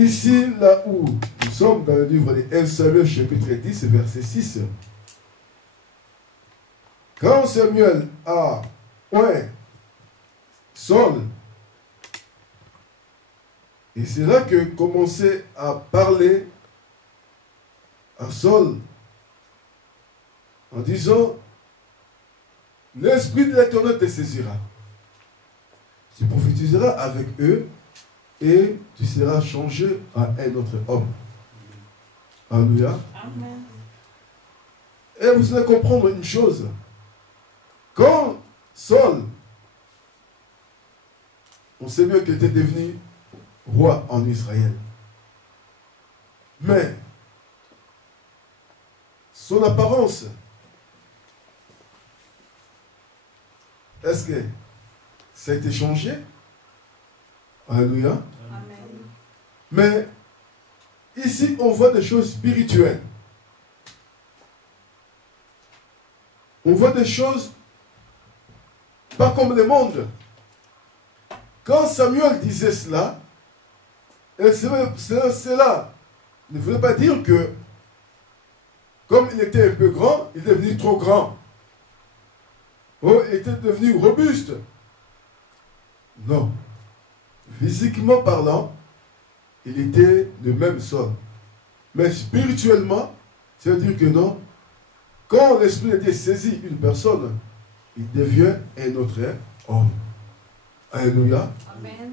Ici, là où nous sommes dans le livre de 1 Samuel, chapitre 10, verset 6. Quand Samuel a oint Saul, et c'est là que commençait à parler à Saul en disant, l'Esprit de l'Éternel te saisira. Tu prophétiseras avec eux et tu seras changé en un autre homme. Alléluia. Amen. Et vous allez comprendre une chose. Quand Saul, on sait mieux qu'il était devenu roi en Israël. Mais son apparence, est-ce que ça a été changé? Alléluia. Amen. Mais ici, on voit des choses spirituelles. On voit des choses pas comme le monde. Quand Samuel disait cela, cela ne voulait pas dire que, comme il était un peu grand, il est devenu trop grand. Oh, il était devenu robuste. Non. Physiquement parlant, il était le même Saul. Mais spirituellement, ça veut dire que non. Quand l'Esprit de Dieu saisit une personne, il devient un autre homme. Alléluia. Amen.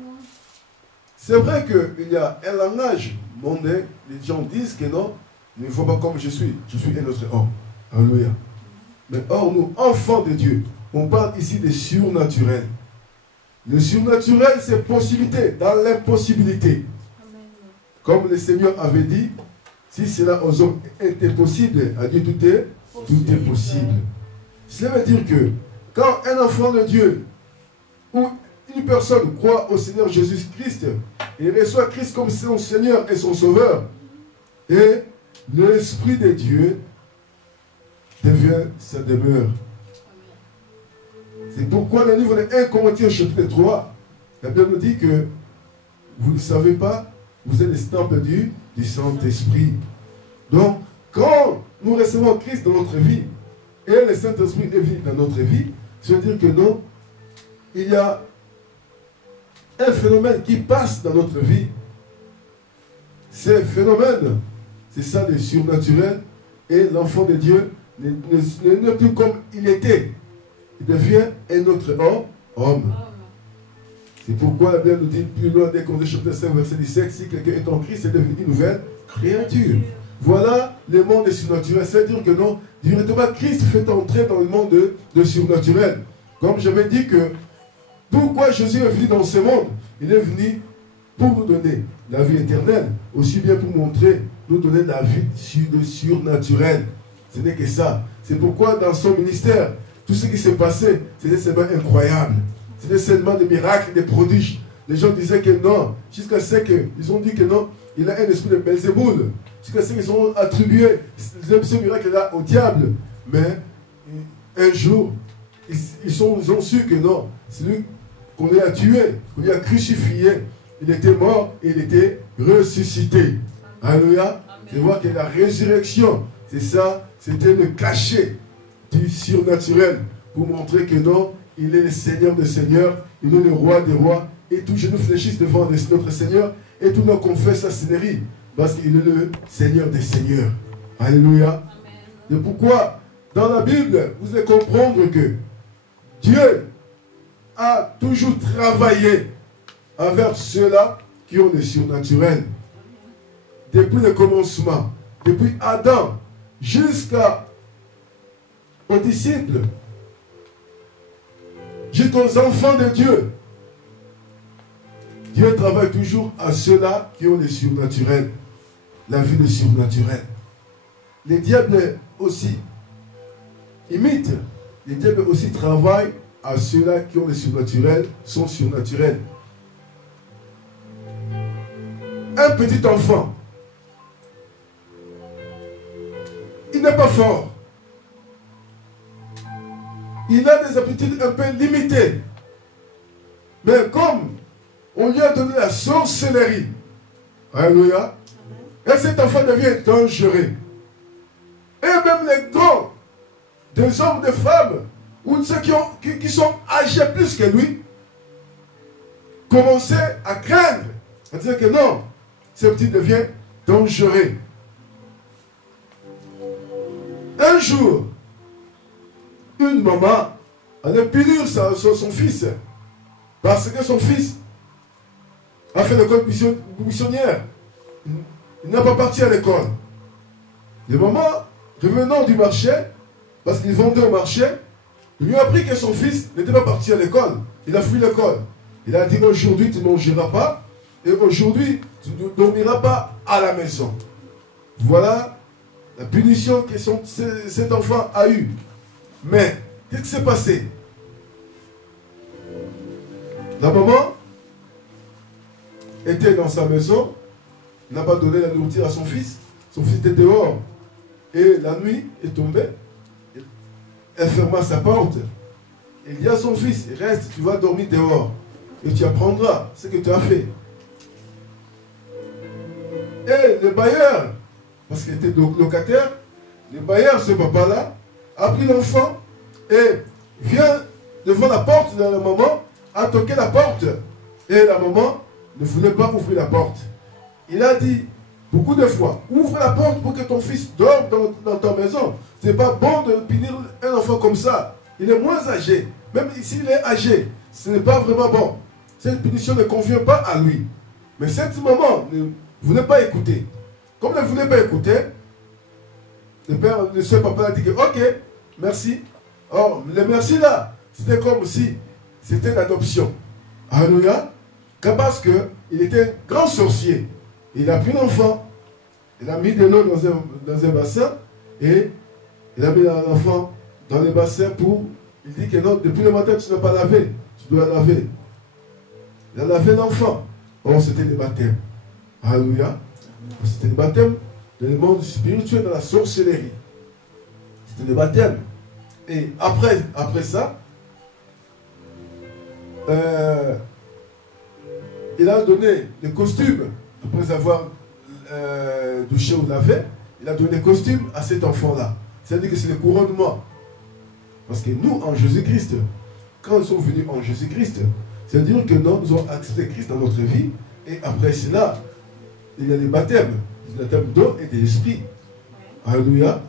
C'est vrai qu'il y a un langage mondain, les gens disent que non, ne faut pas comme je suis un autre homme. Alléluia. Mais or, nous, enfants de Dieu, on parle ici des surnaturels. Le surnaturel, c'est possibilité, dans l'impossibilité. Comme le Seigneur avait dit, si cela aux hommes était possible, à Dieu tout est possible. Cela veut dire que quand un enfant de Dieu ou une personne croit au Seigneur Jésus-Christ et reçoit Christ comme son Seigneur et son Sauveur, et l'Esprit de Dieu devient sa demeure. C'est pourquoi le livre de 1 Corinthiens chapitre 3, la Bible nous dit que vous ne savez pas, vous êtes les temples du Saint-Esprit. Donc, quand nous recevons Christ dans notre vie, et le Saint-Esprit est venu dans notre vie, ça veut dire que non, il y a un phénomène qui passe dans notre vie. Ce phénomène, c'est ça le surnaturel, et l'enfant de Dieu n'est plus comme il était. Il devient un autre homme. C'est pourquoi la Bible nous dit plus loin des Corinthiens chapitre 5 verset 17, si quelqu'un est en Christ, c'est devenu une nouvelle créature. Voilà le monde surnaturel. C'est-à-dire que non, directement Christ fait entrer dans le monde de surnaturel. Comme j'avais dit que pourquoi Jésus est venu dans ce monde? Il est venu pour nous donner la vie éternelle, aussi bien pour nous donner la vie surnaturelle. Ce n'est que ça. C'est pourquoi dans son ministère, tout ce qui s'est passé, c'était seulement incroyable. C'était seulement des miracles, des prodiges. Les gens disaient que non, jusqu'à ce qu'ils ont dit que non, il a un esprit de Belzéboul. Jusqu'à ce qu'ils ont attribué ce miracle-là au diable. Mais un jour, ils ont su que non, celui qu'on lui a tué, qu'on lui a crucifié, il était mort et il était ressuscité. Alléluia. C'est voir que la résurrection, c'est ça, c'était le cachet du surnaturel pour montrer que non, il est le Seigneur des Seigneurs, il est le Roi des Rois, et tous genoux fléchissent devant notre Seigneur, et tout le monde confesse sa seigneurie, parce qu'il est le Seigneur des Seigneurs. Alléluia. Et pourquoi, dans la Bible, vous allez comprendre que Dieu a toujours travaillé avec ceux-là qui ont le surnaturel. Depuis le commencement, depuis Adam, jusqu'aux disciples, jusqu'aux enfants de Dieu. Dieu travaille toujours à ceux-là qui ont le surnaturel, la vie de surnaturel. Les diables aussi imitent, les diables aussi travaillent à ceux-là qui ont le surnaturel, sont surnaturels. Un petit enfant, il n'est pas fort. Il a des aptitudes un peu limitées. Mais comme on lui a donné la sorcellerie, Alléluia. Et cet enfant devient dangereux. Et même les grands, des hommes, des femmes, ou ceux qui sont âgés plus que lui, commençaient à craindre, à dire que non, ce petit devient dangereux. Un jour, une maman allait punir son fils, parce que son fils a fait l'école missionnaire. Il n'a pas parti à l'école. Les mamans, revenant du marché, parce qu'il vendait au marché, il lui a appris que son fils n'était pas parti à l'école. Il a fui l'école. Il a dit, aujourd'hui tu ne mangeras pas, et aujourd'hui tu ne dormiras pas à la maison. Voilà la punition que cet enfant a eue. Mais, qu'est-ce qui s'est passé? La maman était dans sa maison, n'a pas donné la nourriture à son fils était dehors. Et la nuit est tombée, elle ferma sa porte. Il dit à son fils, reste, tu vas dormir dehors. Et tu apprendras ce que tu as fait. Et le bailleur, parce qu'il était locataire, le bailleur, ce papa-là, a pris l'enfant et vient devant la porte de la maman, a toqué la porte. Et la maman ne voulait pas ouvrir la porte. Il a dit beaucoup de fois, ouvre la porte pour que ton fils dorme dans ta maison. Ce n'est pas bon de punir un enfant comme ça. Il est moins âgé. Même s'il est âgé, ce n'est pas vraiment bon. Cette punition ne convient pas à lui. Mais cette maman ne voulait pas écouter. Comme elle ne voulait pas écouter, le père de ce papa a dit que, ok, merci. Or, le merci là, c'était comme si c'était l'adoption. Alléluia. Parce qu'il était un grand sorcier. Il a pris l'enfant, il a mis de l'eau dans un bassin et il a mis l'enfant dans le bassin pour... Il dit que non, depuis le matin tu n'as pas lavé, tu dois laver. Il a lavé l'enfant. Oh, c'était le baptême. Alléluia. C'était le baptême dans le monde spirituel, dans la sorcellerie. C'était le baptême. Et après ça, il a donné le costume, après avoir douché ou lavé, il a donné le costume à cet enfant-là. C'est-à-dire que c'est le couronnement. Parce que nous, en Jésus-Christ, quand nous sommes venus en Jésus-Christ, c'est-à-dire que nous avons accepté Christ dans notre vie, et après cela, il y a les baptêmes, le baptême d'eau et de l'esprit. Alléluia.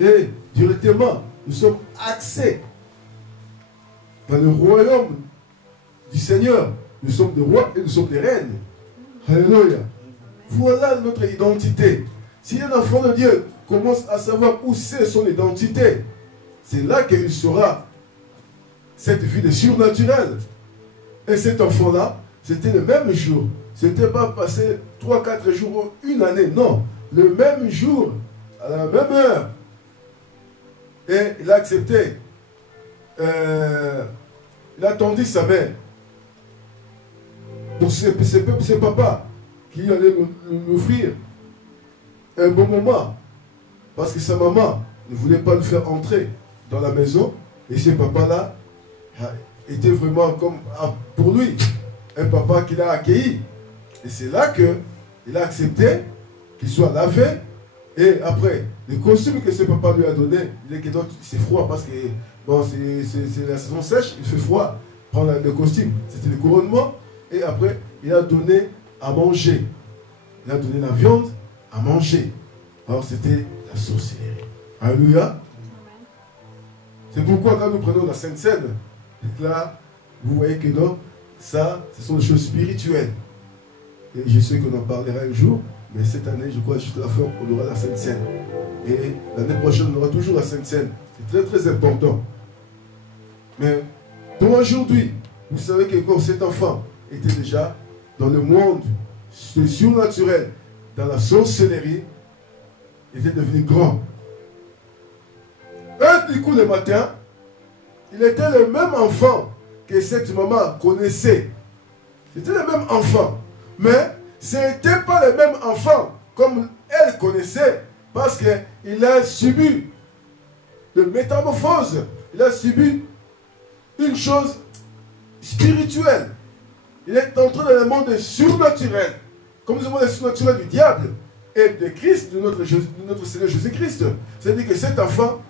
Et directement, nous sommes axés dans le royaume du Seigneur. Nous sommes des rois et nous sommes des reines. Alléluia. Voilà notre identité. Si un enfant de Dieu commence à savoir où c'est son identité, c'est là qu'il sera cette vie de surnaturel. Et cet enfant-là, c'était le même jour. Ce n'était pas passé 3-4 jours ou une année. Non. Le même jour, à la même heure. Et il a accepté. Il a tendu sa main. Donc c'est papa qui allait nous offrir un bon moment. Parce que sa maman ne voulait pas le faire entrer dans la maison. Et ce papa-là était vraiment comme pour lui un papa qu'il a accueilli. Et c'est là qu'il a accepté qu'il soit lavé. Et après, le costume que ce papa lui a donné, il dit que c'est froid parce que bon, c'est la saison sèche, il fait froid. Prendre le costume, c'était le couronnement. Et après, il a donné à manger. Il a donné la viande à manger. Alors c'était la sorcellerie. Alléluia. C'est pourquoi quand nous prenons la Sainte Seine, là, vous voyez que non, ça, ce sont des choses spirituelles. Et je sais qu'on en parlera un jour, mais cette année, je crois, jusqu'à la fin, on aura la Sainte Seine. Et l'année prochaine, on aura toujours la Sainte Seine. C'est très, très important. Mais pour aujourd'hui, vous savez que quand cet enfant était déjà dans le monde surnaturel, dans la sorcellerie, il était devenu grand. Et du coup, le matin, il était le même enfant que cette maman connaissait. C'était le même enfant. Mais ce n'était pas le même enfant comme elle connaissait, parce qu'il a subi de métamorphose. Il a subi une chose spirituelle. Il est entré dans le monde surnaturel. comme nous avons le surnaturel du diable et de Christ, de notre Seigneur Jésus-Christ. C'est-à-dire que cet enfant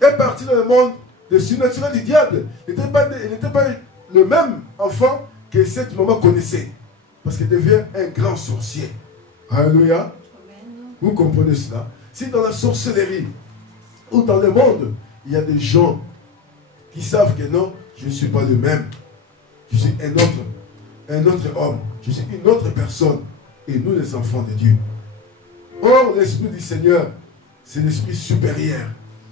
est parti dans le monde du surnaturel du diable. Il n'était pas le même enfant que cette maman connaissait. Parce qu'il devient un grand sorcier. Alléluia. Vous comprenez cela? Si dans la sorcellerie ou dans le monde, il y a des gens qui savent que non, je ne suis pas le même. Je suis un autre homme. Je suis une autre personne. Et nous, les enfants de Dieu. Or, l'Esprit du Seigneur, c'est l'Esprit supérieur.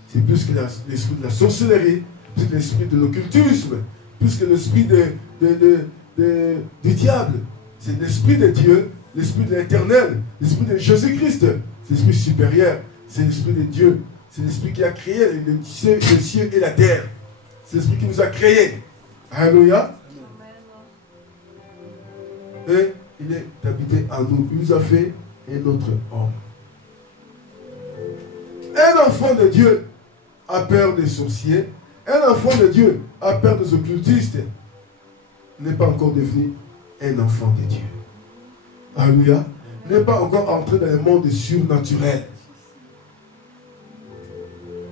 C'est plus que l'Esprit de la sorcellerie, plus que l'Esprit de l'occultisme, plus que l'Esprit du diable. C'est l'Esprit de Dieu, l'Esprit de l'Éternel, l'Esprit de Jésus-Christ. C'est l'Esprit supérieur. C'est l'Esprit de Dieu. C'est l'Esprit qui a créé le ciel et la terre. C'est l'Esprit qui nous a créés. Alléluia. Et il est habité en nous. Il nous a fait un autre homme. Un enfant de Dieu a peur des sorciers. Un enfant de Dieu a peur des occultistes. N'est pas encore devenu un enfant de Dieu. Alléluia. N'est pas encore entré dans le monde surnaturel.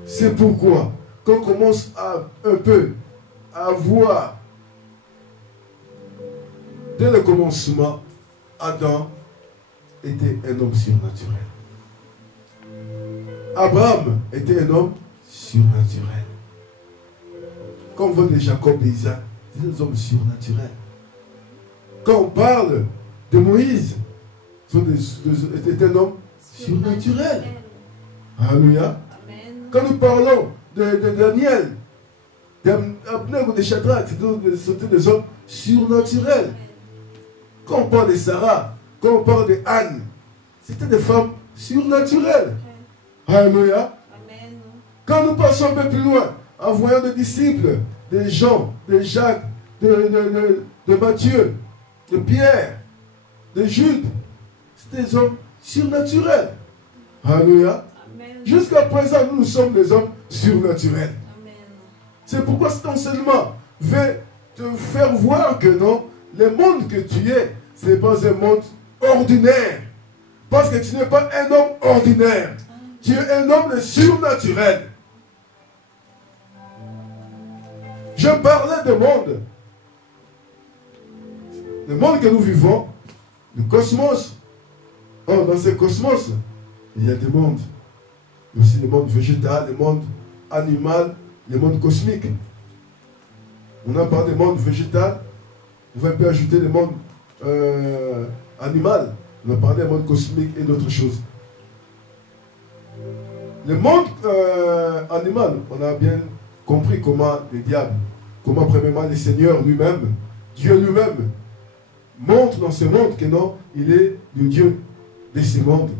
C'est pourquoi, quand on commence un peu à voir, dès le commencement, Adam était un homme surnaturel. Abraham était un homme surnaturel. Quand on voit de Jacob et Isaac, c'est des hommes surnaturels. Quand on parle de Moïse, c'était un homme surnaturel. Alléluia. Quand nous parlons de Daniel, d'Abner ou de Shadrach, c'était des hommes surnaturels. Quand on parle de Sarah, quand on parle de Anne, c'était des femmes surnaturelles. Alléluia. Quand nous passons un peu plus loin, en voyant des disciples, des Jean, de Jacques, de Matthieu, de Pierre, de Jude, c'était des hommes surnaturels. Alléluia. Jusqu'à présent, nous sommes des hommes surnaturels. C'est pourquoi cet enseignement veut te faire voir que non, le monde que tu es, ce n'est pas un monde ordinaire. Parce que tu n'es pas un homme ordinaire. Tu es un homme surnaturel. Je parlais de monde. Le monde que nous vivons, le cosmos. Oh, dans ce cosmos, il y a des mondes. Il y a aussi le monde végétal, le monde animal, le monde cosmique. On a parlé du monde végétal. On va un peu ajouter le monde animal. On a parlé du monde cosmique et d'autres choses. Le monde animal, on a bien compris comment les diables, comment premièrement le Seigneur lui-même, Dieu lui-même, montre dans ce monde que non, il est le Dieu de ce monde,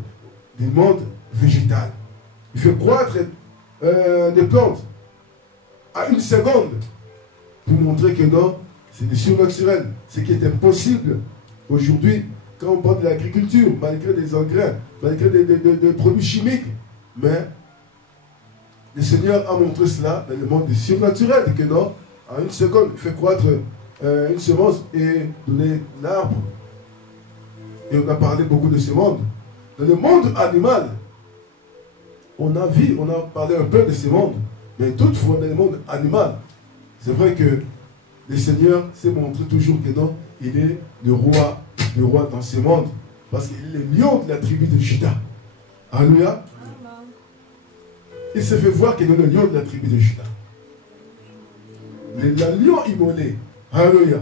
du monde végétal. Il fait croître des plantes à une seconde pour montrer que non, c'est du surnaturel. Ce qui est impossible aujourd'hui quand on parle de l'agriculture, malgré des engrais, malgré des produits chimiques. Mais le Seigneur a montré cela dans le monde du surnaturel, que non, en une seconde, il fait croître une semence et donner l'arbre. Et on a parlé beaucoup de ce monde. Dans le monde animal, on a vu, on a parlé un peu de ce monde. Mais toutefois, dans le monde animal, c'est vrai que le Seigneur s'est montré toujours que non, il est le roi dans ce monde. Parce qu'il est le lion de la tribu de Juda. Alléluia. Il s'est fait voir qu'il est le lion de la tribu de Juda. Le lion immolé. Alléluia.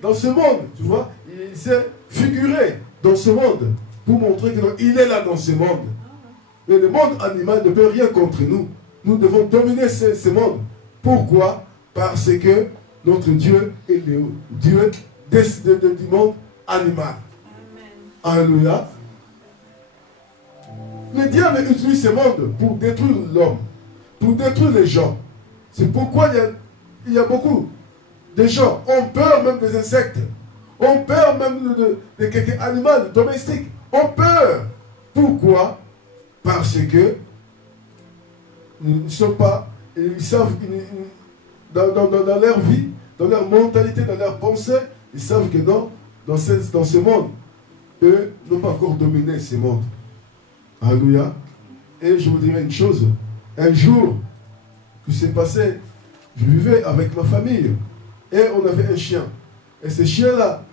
Dans ce monde, tu vois, il s'est figuré dans ce monde pour montrer qu'il est là dans ce monde. Et le monde animal ne peut rien contre nous. Nous devons dominer ce monde. Pourquoi? Parce que notre Dieu est le Dieu du monde animal. Alléluia. Le diable utilise ce monde pour détruire l'homme, pour détruire les gens. C'est pourquoi il y a beaucoup de gens ont peur même des insectes, ont peur même de quelques animaux domestiques, ont peur. Pourquoi? Parce que ils ne sont pas, ils savent, dans leur vie, dans leur mentalité, dans leur pensée, ils savent que non, dans ce monde, eux n'ont pas encore dominé ces mondes. Alléluia. Et je vous dirai une chose. Un jour, que s'est passé, je vivais avec ma famille. Et on avait un chien. Et ce chien-là,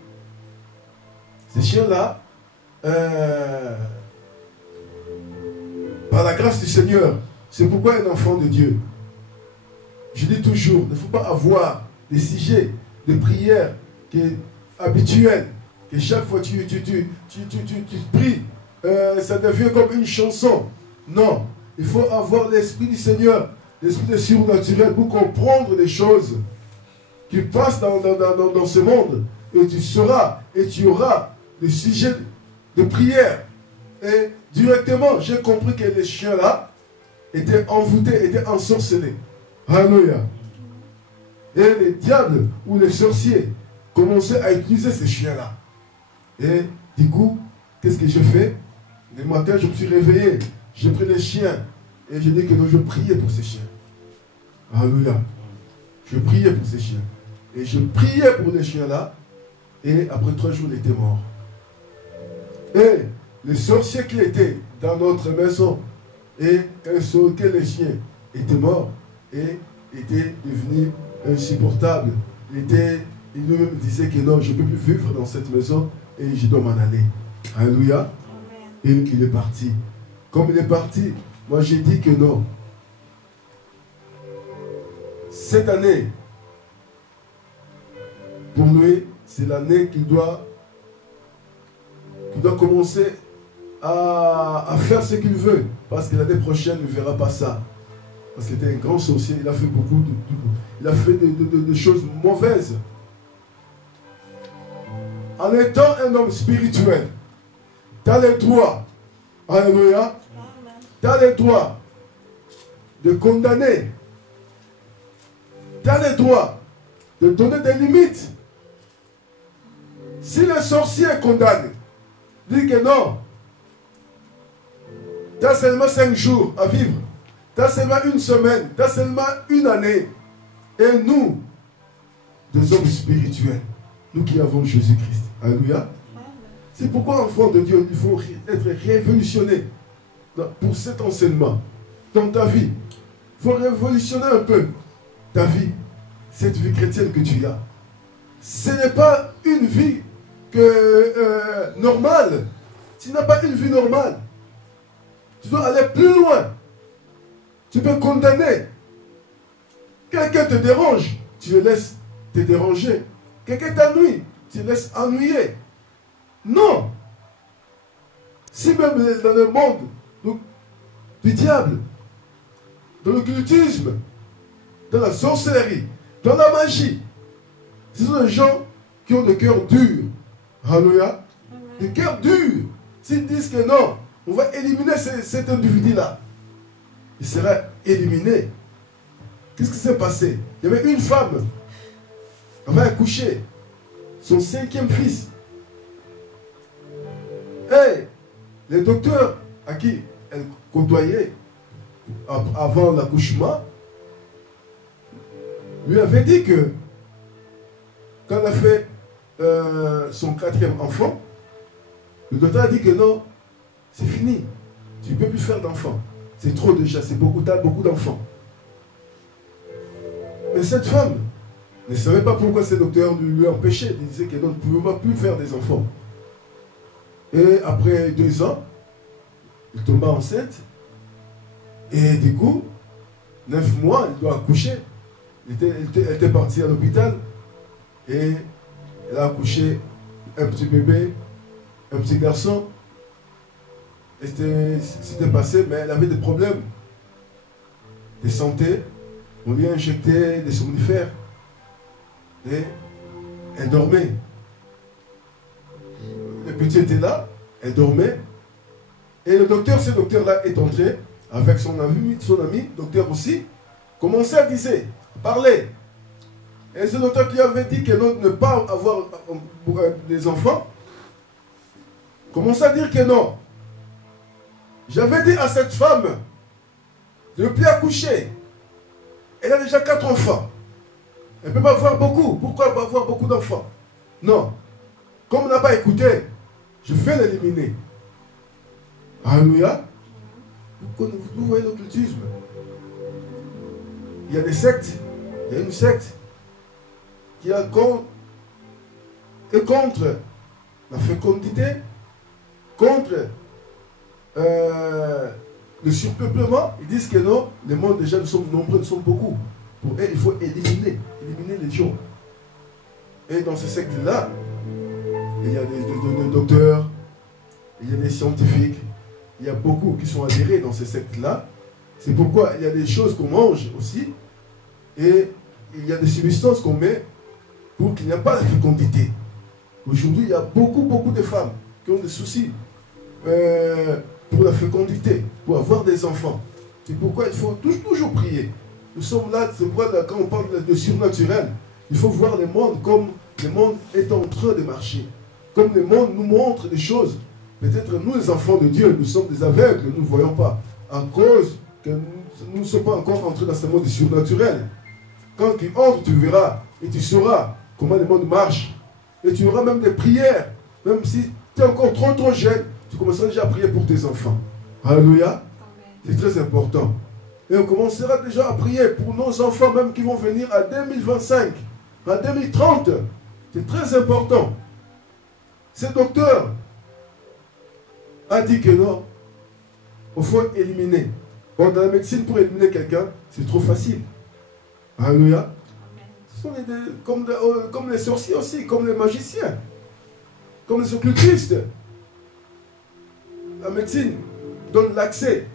par la grâce du Seigneur, c'est pourquoi un enfant de Dieu. Je dis toujours, il ne faut pas avoir des sujets de prière habituels, que chaque fois tu pries, ça devient comme une chanson. Non, il faut avoir l'esprit du Seigneur, l'esprit de surnaturel pour comprendre les choses qui passent dans ce monde. Et tu sauras, et tu auras des sujets de prière. Et directement, j'ai compris que les chiens-là étaient envoûtés, étaient ensorcelés. Alléluia. Et les diables ou les sorciers commençaient à utiliser ces chiens-là. Et du coup, qu'est-ce que j'ai fait? Le matin, je me suis réveillé, j'ai pris les chiens et j'ai dit que non, je priais pour ces chiens. Alléluia. Je priais pour ces chiens. Et je priais pour les chiens-là. Et après 3 jours, il était mort. Et les sorciers qui étaient dans notre maison et que les chiens étaient morts et étaient devenus insupportables. Il nous-même disait que non, je ne peux plus vivre dans cette maison et je dois m'en aller. Alléluia. Et il est parti. Comme il est parti, moi j'ai dit que non. Cette année, pour lui, c'est l'année qu'il doit commencer à faire ce qu'il veut. Parce que l'année prochaine, il ne verra pas ça. Parce qu'il était un grand sorcier, il a fait beaucoup il a fait de choses mauvaises. En étant un homme spirituel, tu as le droit, alléluia, tu as le droit de condamner, tu as le droit de donner des limites. Si le sorcier condamne, dit que non, tu as seulement 5 jours à vivre, tu as seulement 1 semaine, tu as seulement 1 année. Et nous, des hommes spirituels, nous qui avons Jésus-Christ, alléluia. C'est pourquoi, enfant de Dieu, il faut être révolutionné pour cet enseignement dans ta vie. Il faut révolutionner un peu ta vie, cette vie chrétienne que tu as. Ce n'est pas une vie normale. Tu n'as pas une vie normale. Tu dois aller plus loin. Tu peux condamner. Quelqu'un te dérange, tu le laisses te déranger. Quelqu'un t'ennuie, tu le laisses ennuyer. Non. Si même dans le monde du diable, dans l'occultisme, dans la sorcellerie, dans la magie, ce sont des gens qui ont des cœurs durs. Alléluia. Des cœurs durs. S'ils disent que non, on va éliminer cet individu-là, il sera éliminé. Qu'est-ce qui s'est passé? Il y avait une femme, elle va accoucher son 5e fils. Et les docteurs à qui elle côtoyait avant l'accouchement lui avaient dit que quand elle a fait son 4e enfant, le docteur a dit que non, c'est fini. Tu ne peux plus faire d'enfants. C'est trop déjà, c'est beaucoup, t'as beaucoup d'enfants. Mais cette femme ne savait pas pourquoi ce docteur lui empêchait. Il disait que non, tu ne pouvais plus faire des enfants. Et après 2 ans, elle tomba enceinte. Et du coup, 9 mois, elle doit accoucher. Elle était partie à l'hôpital. Et elle a accouché un petit bébé, un petit garçon. Et c'était passé, mais elle avait des problèmes de santé. On lui a injecté des somnifères. Et elle dormait. Le petit était là, elle dormait. Et le docteur, ce docteur-là est entré avec son ami, docteur aussi, commençait à parler. Et ce docteur qui avait dit que non, ne pas avoir des enfants, commençait à dire que non. J'avais dit à cette femme de ne plus accoucher. Elle a déjà 4 enfants. Elle ne peut pas avoir beaucoup. Pourquoi elle va avoir beaucoup d'enfants? Non. Comme on n'a pas écouté, je vais l'éliminer. Alléluia. Vous voyez l'occultisme. Il y a des sectes. Il y a une secte qui est contre la fécondité, contre le surpeuplement. Ils disent que non, les mondes déjà sont nombreux, sont beaucoup. Pour eux, il faut éliminer les gens. Et dans ces sectes-là, il y a des docteurs, il y a des scientifiques, il y a beaucoup qui sont adhérés dans ces sectes-là. C'est pourquoi il y a des choses qu'on mange aussi, et il y a des substances qu'on met pour qu'il n'y ait pas la fécondité. Aujourd'hui, il y a beaucoup de femmes qui ont des soucis pour la fécondité, pour avoir des enfants. C'est pourquoi il faut toujours prier. Nous sommes là, c'est pourquoi quand on parle de surnaturel, il faut voir le monde comme le monde est en train de marcher. Comme le monde nous montre des choses. Peut-être nous, les enfants de Dieu, nous sommes des aveugles, nous ne voyons pas. À cause que nous ne sommes pas encore entrés dans ce monde surnaturel. Quand tu entres, tu verras et tu sauras comment le monde marche. Et tu auras même des prières. Même si tu es encore trop jeune, tu commenceras déjà à prier pour tes enfants. Alléluia. C'est très important. Et on commencera déjà à prier pour nos enfants même qui vont venir à 2025, à 2030. C'est très important. Ce docteur a dit que non, il faut éliminer. Bon, dans la médecine, pour éliminer quelqu'un, c'est trop facile. Alléluia. Ce sont comme les sorciers aussi, comme les magiciens, comme les occultistes. La médecine donne l'accès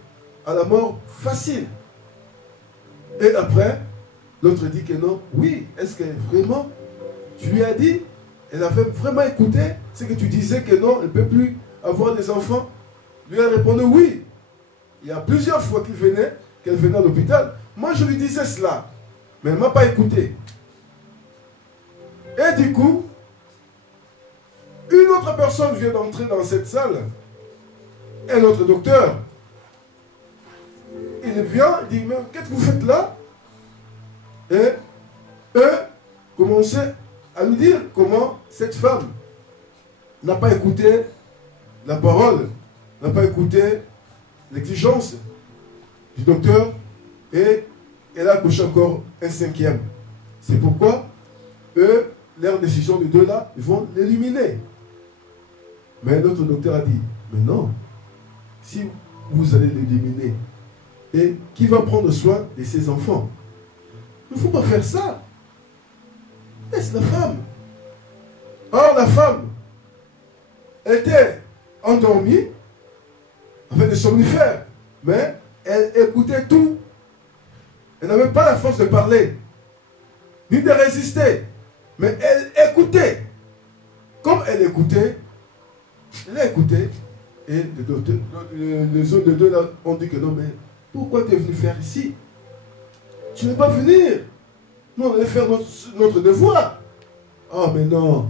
à la mort facile. Et après, l'autre dit que non. Oui, est-ce que vraiment, tu lui as dit, elle avait vraiment écouté ce que tu disais que non, elle ne peut plus avoir des enfants? Lui a répondu oui. Il y a plusieurs fois qu'elle venait à l'hôpital. Moi, je lui disais cela, mais elle ne m'a pas écouté. Et du coup, une autre personne vient d'entrer dans cette salle, un autre docteur. Il vient, il dit, mais qu'est-ce que vous faites là? Et eux commençaient à lui dire comment cette femme n'a pas écouté la parole, n'a pas écouté l'exigence du docteur, et elle a accouché encore un cinquième. C'est pourquoi eux, leur décision de deux là, ils vont l'éliminer. Mais notre docteur a dit, mais non, si vous allez l'éliminer, et qui va prendre soin de ses enfants? Il ne faut pas faire ça. Laisse la femme. Or, la femme était endormie avec des somnifères, mais elle écoutait tout. Elle n'avait pas la force de parler, ni de résister, mais elle écoutait. Comme elle écoutait, et les autres deux là ont dit que non, mais pourquoi tu es venu faire ici? Tu ne veux pas venir. Nous, on allait faire notre devoir. Oh, mais non.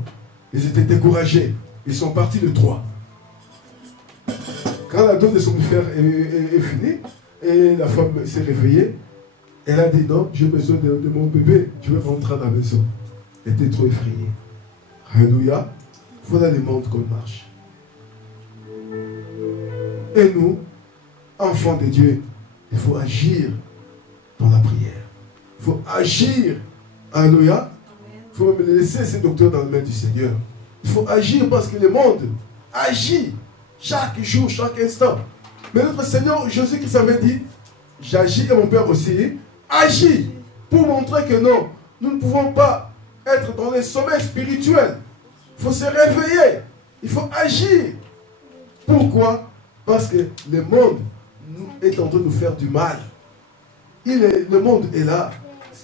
Ils étaient découragés. Ils sont partis de 3. Quand la dose de somnifère est finie, et la femme s'est réveillée, elle a dit non, j'ai besoin de mon bébé. Je vais rentrer à la maison. Elle était trop effrayée. Alléluia. Voilà le monde qu'on marche. Et nous, enfants de Dieu, il faut agir dans la prière. Il faut agir. Alléluia. Il faut même laisser ces docteurs dans les mains du Seigneur. Il faut agir parce que le monde agit chaque jour, chaque instant. Mais notre Seigneur Jésus qui avait dit, j'agis et mon Père aussi agit pour montrer que non, nous ne pouvons pas être dans les sommets spirituels. Il faut se réveiller. Il faut agir. Pourquoi? Parce que le monde est en train de nous faire du mal. Le monde est là.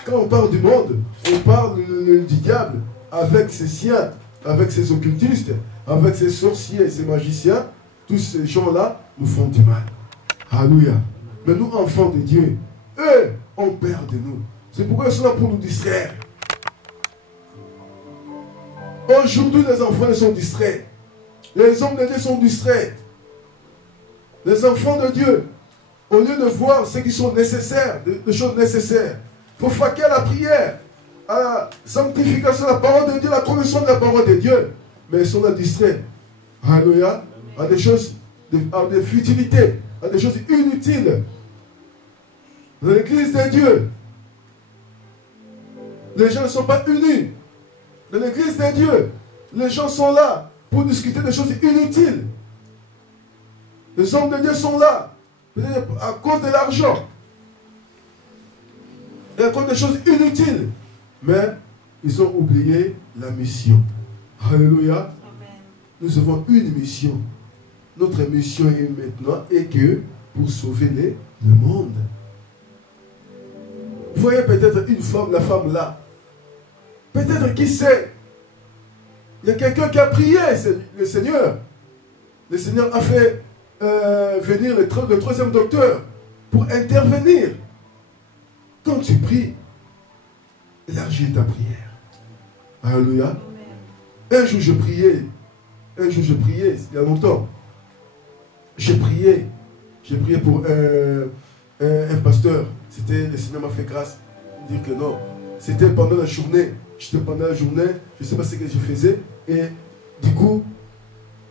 Quand on parle du monde, on parle du diable avec ses siens, avec ses occultistes, avec ses sorciers, ses magiciens. Tous ces gens-là nous font du mal. Alléluia. Mais nous, enfants de Dieu, eux ont peur de nous. C'est pourquoi ils sont là pour nous distraire. Aujourd'hui, les enfants sont distraits. Les hommes de Dieu sont distraits. Les enfants de Dieu, au lieu de voir ce qui sont nécessaires, des choses nécessaires, il faut faquer à la prière, à la sanctification de la parole de Dieu, la connaissance de la parole de Dieu. Mais ils sont là distraits. Alléluia. À des choses, à des futilités, à des choses inutiles. Dans l'église de Dieu, les gens ne sont pas unis. Dans l'église de Dieu, les gens sont là pour discuter des choses inutiles. Les hommes de Dieu sont là peut-être à cause de l'argent et à cause des choses inutiles. Mais ils ont oublié la mission. Alléluia. Nous avons une mission. Notre mission est maintenant et que pour sauver le monde. Vous voyez peut-être une femme, la femme là. Peut-être qui sait. Il y a quelqu'un qui a prié, le Seigneur. Le Seigneur a fait venir le troisième docteur pour intervenir. Quand tu pries, élargis ta prière. Alléluia. Un jour je priais, il y a longtemps. J'ai prié pour un pasteur. Le Seigneur m'a fait grâce. Dire que non. C'était pendant la journée. J'étais pendant la journée, je ne sais pas ce que je faisais. Et du coup,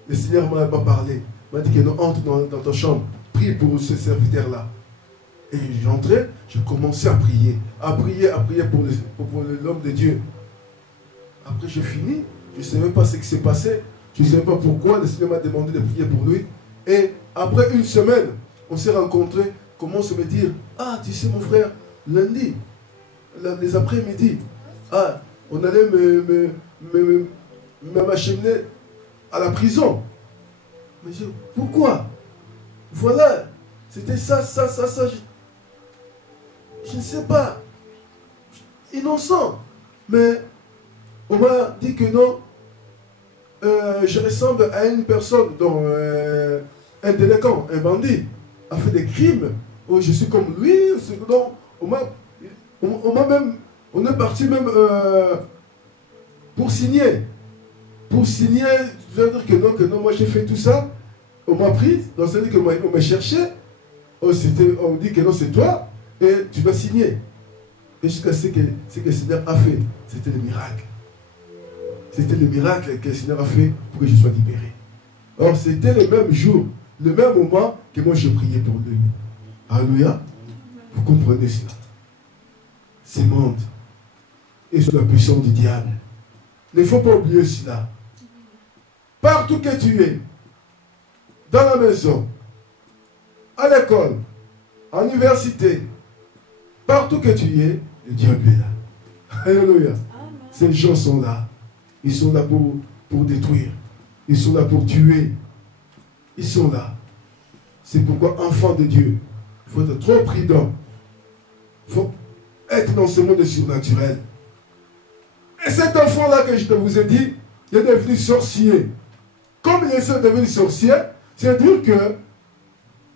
le Seigneur m'a parlé. Il m'a dit que non, entre dans ta chambre. Prie pour ce serviteur-là. Et j'entrais, je commençais à prier pour l'homme de Dieu. Après, j'ai fini. Je ne savais pas ce qui s'est passé. Je ne savais pas pourquoi. Le Seigneur m'a demandé de prier pour lui. Et après une semaine, on s'est rencontrés. Commence à me dire, ah, tu sais mon frère, lundi, les après-midi, ah, on allait m'acheminer à la prison. Mais je dis, pourquoi? Voilà, c'était ça. Je ne sais pas. Innocent. Mais on m'a dit que non, je ressemble à une personne dont un délinquant, un bandit, a fait des crimes. Oh, je suis comme lui. Donc, on est parti même pour signer. Pour signer, je veux dire que non, moi j'ai fait tout ça. On m'a pris, dans ce que on m'a cherché. On dit que non, c'est toi, et tu dois signer. Et jusqu'à ce que le Seigneur a fait, c'était le miracle. C'était le miracle que le Seigneur a fait pour que je sois libéré. Or, c'était le même jour, le même moment que moi je priais pour lui. Alléluia. Vous comprenez cela. C'est monde. Et sous la puissance du diable. Il ne faut pas oublier cela. Partout que tu es, dans la maison, à l'école, à l'université, partout que tu es, le diable est là. Alléluia. Ces gens sont là. Ils sont là pour détruire. Ils sont là pour tuer. Ils sont là. C'est pourquoi, enfant de Dieu, il faut être trop prudent. Il faut être dans ce monde surnaturel. Et cet enfant-là que je vous ai dit, il est devenu sorcier. Comme il est devenu sorcier, c'est-à-dire que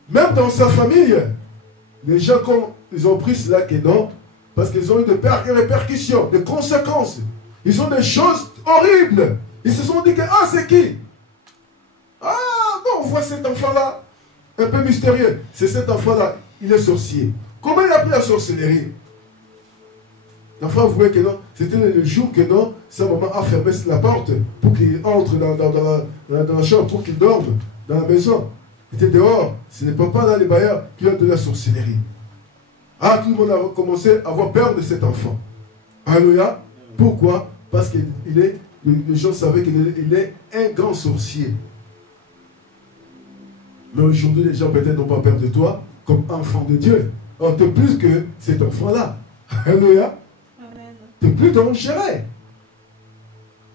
même dans sa famille, les gens, quand ils ont pris cela que non, parce qu'ils ont eu des répercussions, des conséquences. Ils ont des choses horribles. Ils se sont dit que, ah, c'est qui? Ah, non, on voit cet enfant-là, un peu mystérieux. C'est cet enfant-là, il est sorcier. Comment il a pris la sorcellerie? L'enfant, vous voyez que non, c'était le jour que non, sa maman a fermé la porte pour qu'il entre dans la chambre, pour qu'il dorme dans la maison. Il était dehors. Ce n'est pas là les bailleurs qui ont de la sorcellerie. Ah, tout le monde a commencé à avoir peur de cet enfant. Alléluia. Pourquoi? Parce que les gens savaient qu'il est un grand sorcier. Mais aujourd'hui, les gens peut-être n'ont pas peur de toi comme enfant de Dieu. Alors, tu es plus que cet enfant-là. Alléluia. Tu es plus dangereux.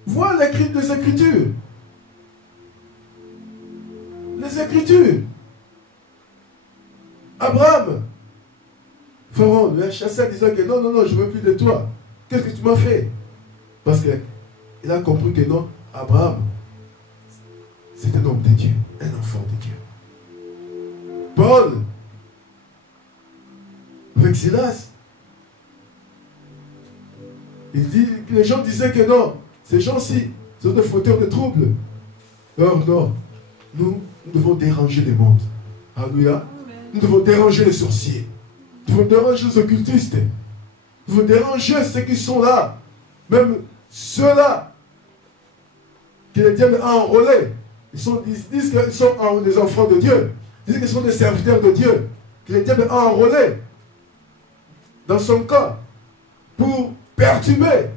Vois les Écritures. Les Écritures. Abraham, Pharaon lui a chassé en disant que non, je ne veux plus de toi. Qu'est-ce que tu m'as fait? Parce qu'il a compris que non, Abraham, c'est un homme de Dieu, un enfant de Dieu. Paul, avec Silas, les gens disaient que non, ces gens-ci sont des fauteurs de troubles. Or non, nous devons déranger les mondes. Alléluia. Nous devons déranger les sorciers. Nous devons déranger les occultistes. Nous devons déranger ceux qui sont là. Même ceux-là que le diable a enrôlés. Ils disent qu'ils sont des enfants de Dieu. Ils disent qu'ils sont des serviteurs de Dieu. Que le diable a enrôlé dans son corps pour perturber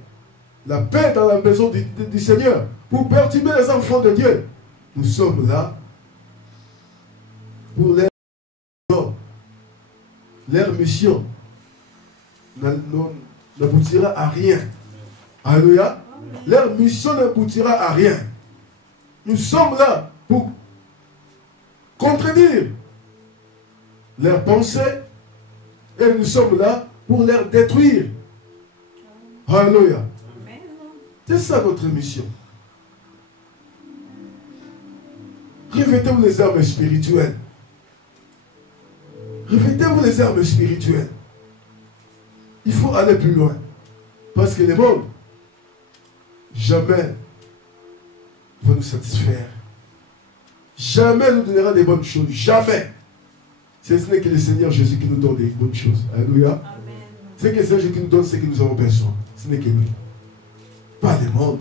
la paix dans la maison du Seigneur, pour perturber les enfants de Dieu. Nous sommes là pour leur mission n'aboutira à rien. Alléluia. Leur mission n'aboutira à rien. Nous sommes là pour contredire leurs pensées et nous sommes là pour les détruire. Alléluia. C'est ça notre mission. Revêtez-vous les armes spirituelles. Revêtez-vous les armes spirituelles. Il faut aller plus loin. Parce que le monde, jamais va nous satisfaire. Jamais nous donnera des bonnes choses. Jamais. Ce n'est que le Seigneur Jésus qui nous donne des bonnes choses. Alléluia. C'est que le Seigneur Jésus qui nous donne ce que nous avons besoin. Ce n'est que lui. Pas le monde.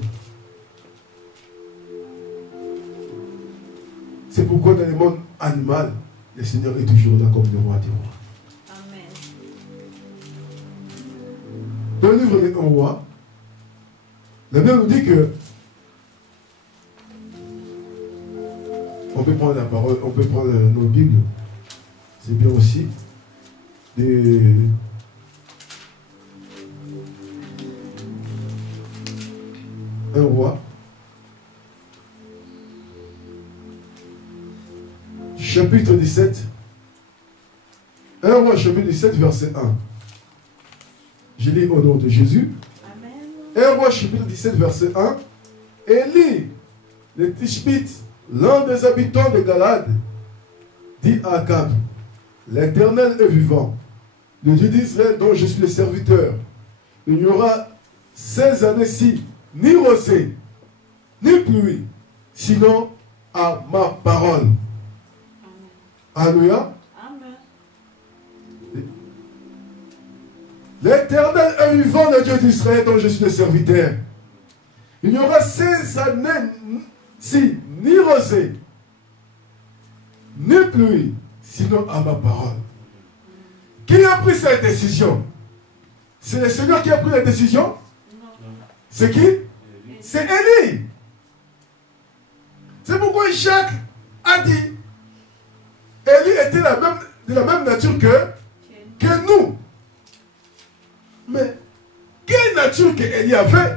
C'est pourquoi dans le monde animal, le Seigneur est toujours là comme le roi des rois. Amen. Dans le livre des rois, la Bible nous dit que on peut prendre la parole, on peut prendre nos Bibles. C'est bien aussi. Un roi. Chapitre 17. Un roi, chapitre 17, verset 1. Je lis au nom de Jésus. Amen. Un roi, chapitre 17, verset 1. Élie, le Tishbite, l'un des habitants de Galade, dit à Akab, l'Éternel est vivant, le Dieu d'Israël dont je suis le serviteur. Il n'y aura 16 années-ci, ni rosée, ni pluie, sinon à ma parole. Alléluia. L'Éternel est vivant, le Dieu d'Israël dont je suis le serviteur. Il n'y aura 16 années, si, ni rosée, ni pluie, sinon à ma parole. Qui a pris cette décision? C'est le Seigneur qui a pris la décision? C'est qui? C'est Élie. C'est pourquoi Jacques a dit, Élie était de la même nature que nous. Mais quelle nature que Élie avait?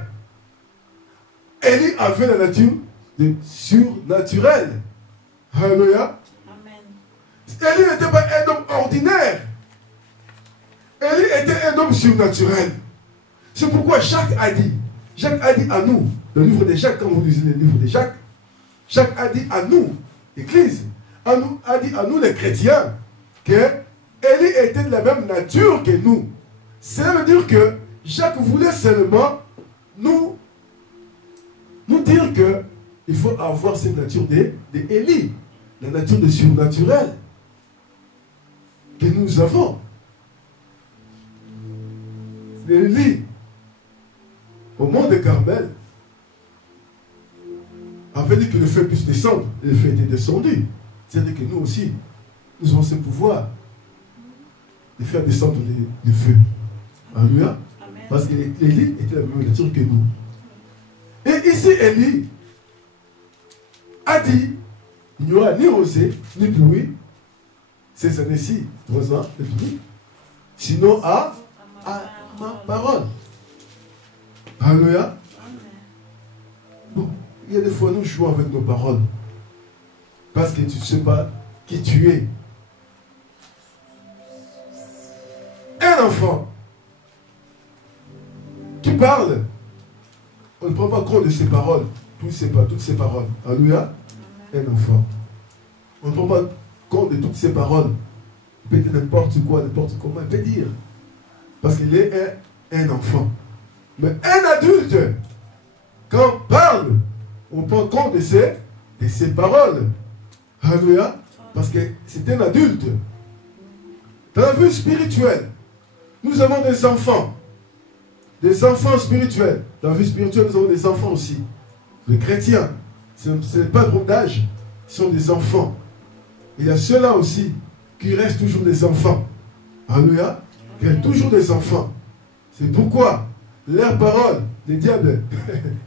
Élie avait la nature de surnaturelle. Alléluia. Élie n'était pas un homme ordinaire. Élie était un homme surnaturel. C'est pourquoi Jacques a dit à nous, le livre de Jacques, quand vous lisez le livre de Jacques, Jacques a dit à nous, l'Église, a dit à nous les chrétiens, que Élie était de la même nature que nous. Cela veut dire que Jacques voulait seulement nous dire que il faut avoir cette nature d'Élie, la nature de surnaturel que nous avons. Élie, au mont de Carmel, avait dit que le feu puisse descendre. Et le feu était descendu. C'est-à-dire que nous aussi, nous avons ce pouvoir de faire descendre le feu. Alléluia. Parce que Élie était la même nature que nous. Et ici, Élie a dit, il n'y aura ni rosée, ni pluie, ces années-ci, 3 ans de pluie, sinon à ma parole. Alléluia. Bon, il y a des fois, nous jouons avec nos paroles. Parce que tu ne sais pas qui tu es. Un enfant qui parle, on ne prend pas compte de ses paroles, toutes ses paroles. Alléluia. Un enfant. On ne prend pas compte de toutes ses paroles. Il peut dire n'importe quoi, n'importe comment, il peut dire. Parce qu'il est un enfant. Mais un adulte, quand on parle, on prend compte de ses paroles. Alléluia. Parce que c'est un adulte. Dans la vie spirituelle, nous avons des enfants. Des enfants spirituels. Dans la vie spirituelle, nous avons des enfants aussi. Les chrétiens. ce n'est pas de groupe d'âge, ce sont des enfants. Il y a ceux-là aussi qui restent toujours des enfants. Alléluia. Il y a toujours des enfants. C'est pourquoi leur parole, le diable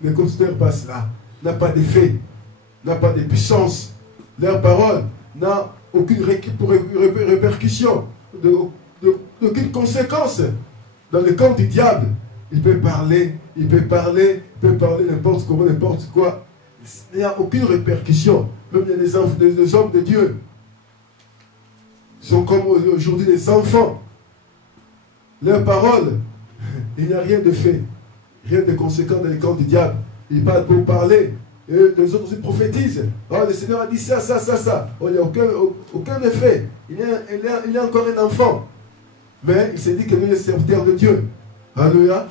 ne considère pas cela, n'a pas d'effet, n'a pas de puissance. Leur parole n'a aucune répercussion, aucune conséquence. Dans le camp du diable, il peut parler n'importe comment, n'importe quoi. Il n'y a aucune répercussion. Même il y a des hommes de Dieu. Ils sont comme aujourd'hui des enfants. Leur parole, il n'y a rien de fait, rien de conséquent dans le camp du diable. Ils parlent pour parler. Et les autres aussi prophétisent. Oh, le Seigneur a dit ça, ça, ça, ça. Oh, il n'y a aucun effet. Il est encore un enfant. Mais il s'est dit que nous, les serviteurs de Dieu. Alléluia.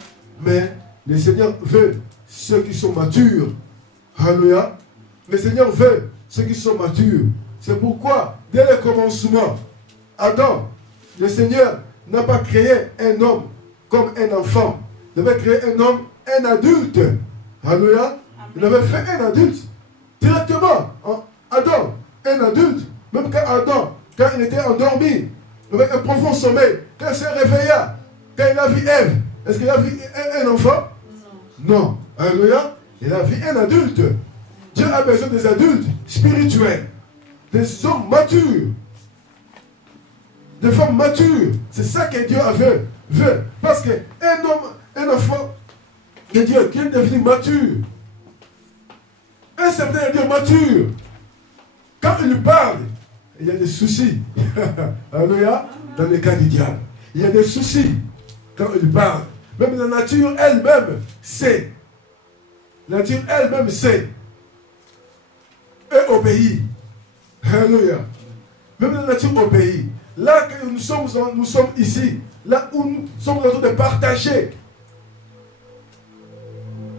Mais le Seigneur veut ceux qui sont matures. Alléluia. Le Seigneur veut ceux qui sont matures. C'est pourquoi, dès le commencement, Adam, le Seigneur n'a pas créé un homme comme un enfant. Il avait créé un homme, un adulte. Alléluia. Il avait fait un adulte. Directement. Adam, un adulte. Même quand Adam, quand il était endormi, avec un profond sommeil, quand il se réveilla, quand il a vu Ève, est-ce qu'il a vu un enfant? Non. Alléluia. Il a vu un adulte. Dieu a besoin des adultes spirituels, des hommes matures, des femmes matures. C'est ça que Dieu veut. Parce qu'un homme, un enfant de Dieu qui est devenu mature, un certain Dieu mature, quand il lui parle, il y a des soucis. Alléluia. Dans le cas du diable, il y a des soucis quand il parle. Même la nature elle-même sait. La nature elle-même sait. Et obéit. Alléluia. Même la nature obéit. Là que nous sommes ici, là où nous sommes en train de partager,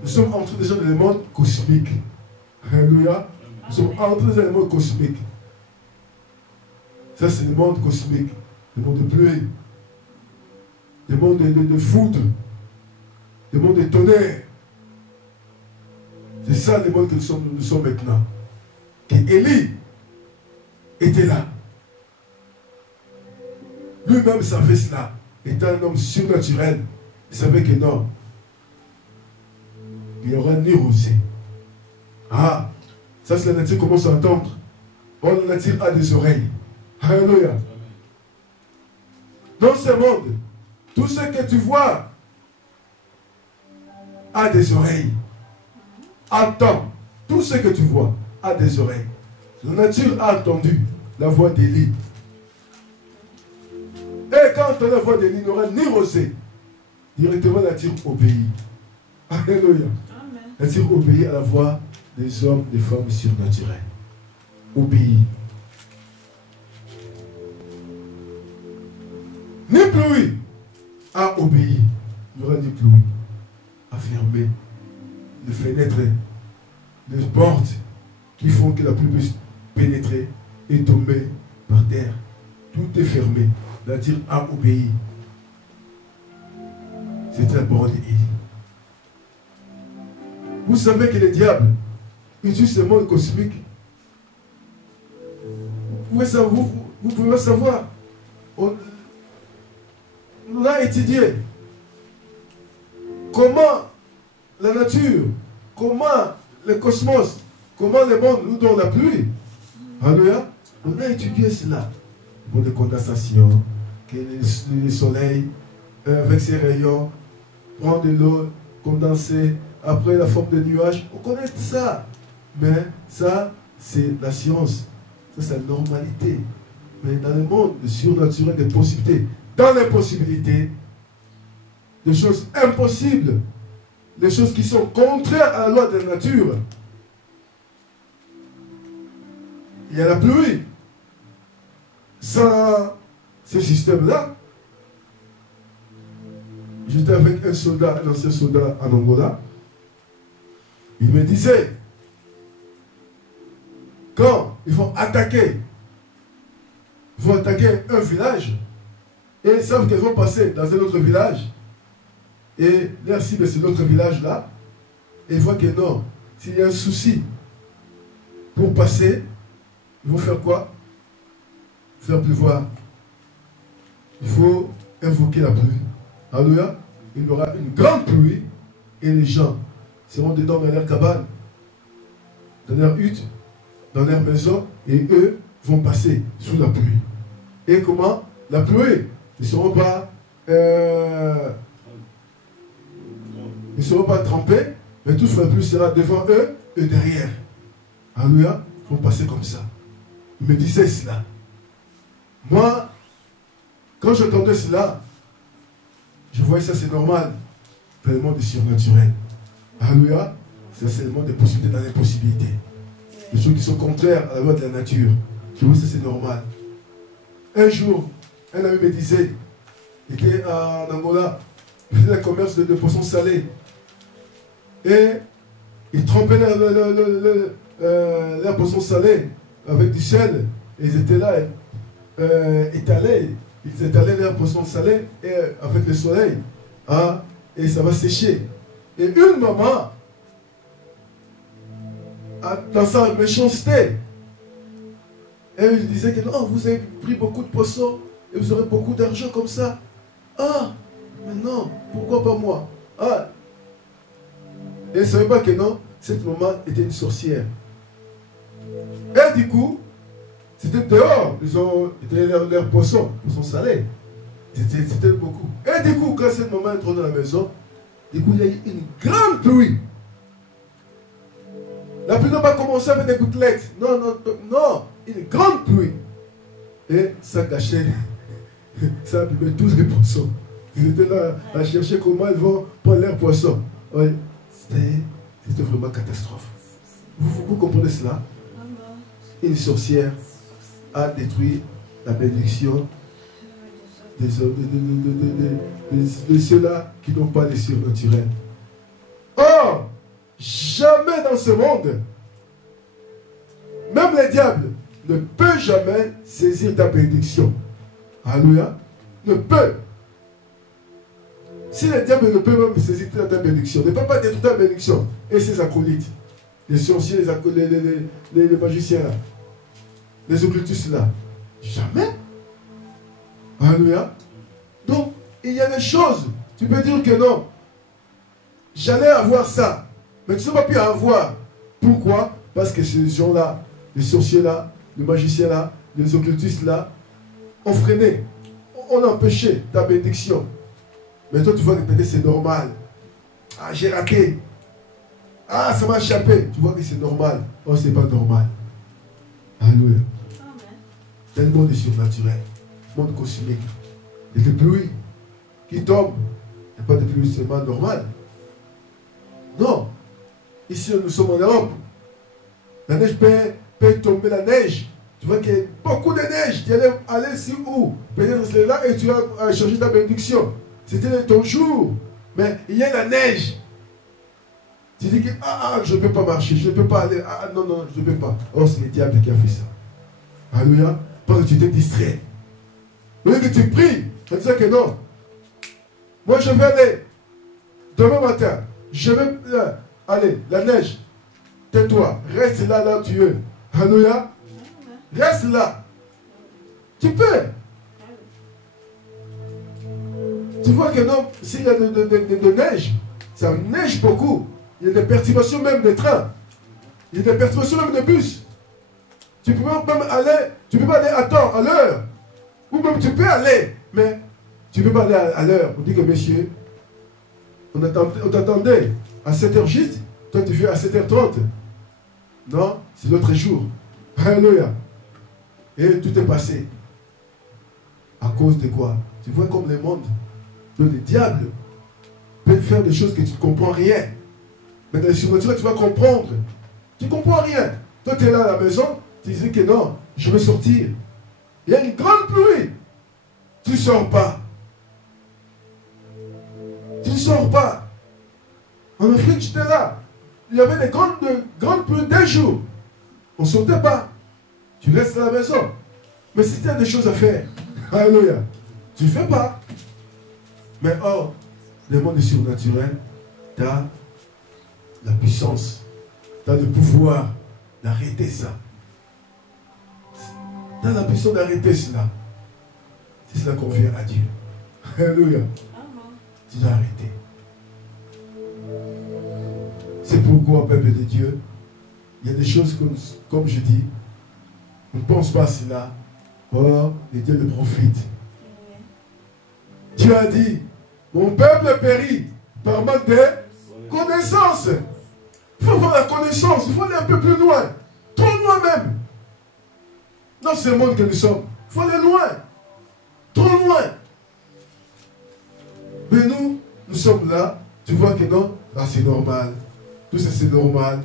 nous sommes entre des gens de monde cosmique. Alléluia. Nous sommes entre des éléments cosmiques. Ça, c'est le monde cosmique. Le monde de pluie. Le monde de foudre. Le monde de tonnerre. C'est ça le monde que nous sommes maintenant. Et Élie était là. Lui-même savait cela. Étant un homme surnaturel, il savait que non. Il n'y aura ni rosé. Ah, ça c'est la nature qui commence à entendre. Oh, la nature a des oreilles. Alléluia. Dans ce monde, tout ce que tu vois a des oreilles. Attends. Tout ce que tu vois a des oreilles. La nature a entendu la voix d'Élie. Et quand on entend la voix d'Élie, il n'aura ni rosé. Directement, la nature obéit. Alléluia. La nature obéit à la voix des hommes, des femmes surnaturelles. Obéit. Ni pluie a obéi. Il n'y aura ni pluie à fermer les fenêtres, les portes qui font que la pluie puisse pénétrer et tomber par terre. Tout est fermé. La nature a obéi. C'était la parole d'Élie. Vous savez que le diable utilise ce monde cosmique. Vous pouvez savoir. On a étudié comment la nature, comment le cosmos, comment le monde nous donne la pluie. Alléluia. On a étudié cela. Pour des condensations, que le soleil, avec ses rayons, prend de l'eau condensée, après la forme de nuages. On connaît ça. Mais ça, c'est la science. Ça, c'est la normalité. Mais dans le monde surnaturel des possibilités, dans l'impossibilité, des choses impossibles, des choses qui sont contraires à la loi de la nature. Il y a la pluie. Sans ce système-là, j'étais avec un soldat, un ancien soldat en Angola. Il me disait, quand ils vont attaquer un village, et ils savent qu'ils vont passer dans un autre village, et leur cible c'est l'autre village là, et ils voient que non, s'il y a un souci, pour passer, ils vont faire quoi? Faire pleuvoir. Il faut invoquer la pluie. Alléluia. Il y aura une grande pluie et les gens seront dedans dans leur cabane, dans leur hutte, dans leur maison, et eux vont passer sous la pluie. Et comment? La pluie, ils ne seront pas trempés, mais tout la pluie sera devant eux et derrière. Alléluia. Ils vont passer comme ça. Il me disait cela. Moi, quand j'entendais cela, je voyais ça, c'est normal. C'est le monde surnaturel. Alléluia. C'est seulement des possibilités dans l'impossibilité. Des choses qui sont contraires à la loi de la nature. Je vois ça, c'est normal. Un jour, un ami me disait, il était en Angola, il faisait un commerce de poissons salés. Et il trempait leurs poissons salés avec du sel. Et ils étaient là, étalés. Ils étalaient leurs poissons salés avec le soleil. Hein, et ça va sécher. Et une maman, dans sa méchanceté, elle disait que non, vous avez pris beaucoup de poissons et vous aurez beaucoup d'argent comme ça. Ah, mais non, pourquoi pas moi? Ah, et elle ne savait pas que non, cette maman était une sorcière. Et du coup, c'était dehors, ils ont été leurs poissons salés. C'était beaucoup. Et du coup, quand cette maman est entrée dans la maison, du coup, il y a eu une grande pluie. La pluie n'a pas commencé avec des gouttelettes. Non, non, non. Une grande pluie. Et ça gâchait. Ça abîmait tous les poissons. Ils étaient là à chercher comment ils vont prendre leurs poissons. Ouais, c'était vraiment catastrophe. Vous comprenez cela? Une sorcière a détruit la bénédiction de ceux-là qui n'ont pas les surnaturels. Or, jamais dans ce monde, même les diables ne peuvent jamais saisir ta bénédiction. Alléluia. Ne peut. Si les diables ne peuvent même saisir ta bénédiction, ne peuvent pas détruire ta bénédiction, et ses acolytes, les sorciers, les magiciens là, les occultistes là, jamais. Alléluia. Donc, il y a des choses, tu peux dire que non, j'allais avoir ça, mais tu n'as pas pu avoir. Pourquoi? Parce que ces gens-là, les sorciers là, les magiciens là, les occultistes là, ont freiné, ont empêché ta bénédiction. Mais toi, tu vas répéter, c'est normal. Ah, j'ai raté. Ah, ça m'a échappé. Tu vois que c'est normal. Oh, c'est pas normal. Alléluia. C'est le monde surnaturel, le monde cosmique. Et des pluies qui tombent. Il n'y a pas de pluie seulement normale. Non. Ici, nous sommes en Europe. La neige peut tomber, la neige. Tu vois qu'il y a beaucoup de neige. Tu allais aller sur où? Peut-être c'est là et tu as changé ta bénédiction. C'était ton jour. Mais il y a la neige. Tu dis que je ne peux pas marcher, je ne peux pas aller. Ah non, non, je ne peux pas. Oh, c'est le diable qui a fait ça. Alléluia. Parce que tu t'es distrait. Au lieu que tu pries, tu dis que non. Moi, je vais aller. Demain matin, je vais aller. La neige. Tais-toi. Reste là, là où tu es. Alléluia. Reste là. Tu peux. Tu vois que non, s'il y a de neige, ça neige beaucoup. Il y a des perturbations même des trains. Il y a des perturbations même des bus. Tu peux même aller, tu peux pas aller à temps, à l'heure. Ou même tu peux aller, mais tu ne peux pas aller à l'heure. On dit que monsieur, on t'attendait à 7h juste, toi tu fais à 7h30. Non, c'est l'autre jour. Alléluia. Et tout est passé. À cause de quoi? Tu vois comme le monde. Donc les diables peuvent faire des choses que tu ne comprends rien. Mais dans les surnaturels, tu vas comprendre. Tu ne comprends rien. Toi, tu es là à la maison, tu dis que non, je vais sortir. Il y a une grande pluie. Tu ne sors pas. Tu ne sors pas. En Afrique, j'étais là. Il y avait des grandes pluies d'un jour. On ne sortait pas. Tu restes à la maison. Mais si tu as des choses à faire, alléluia, tu ne fais pas. Mais or, le monde est surnaturel, tu as la puissance, tu as le pouvoir d'arrêter ça. Dans la puissance d'arrêter cela. Si cela convient à Dieu. Alléluia. Tu dois arrêter. C'est pourquoi, peuple de Dieu, il y a des choses comme je dis, on ne pense pas à cela. Oh, et Dieu le profite. Dieu a dit, mon peuple périt par manque de connaissance. Il faut avoir la connaissance, il faut aller un peu plus loin. Trop loin même. Dans ce monde que nous sommes, il faut aller loin. Trop loin. Mais nous sommes là, tu vois que non, ah, c'est normal. Tout ça c'est normal.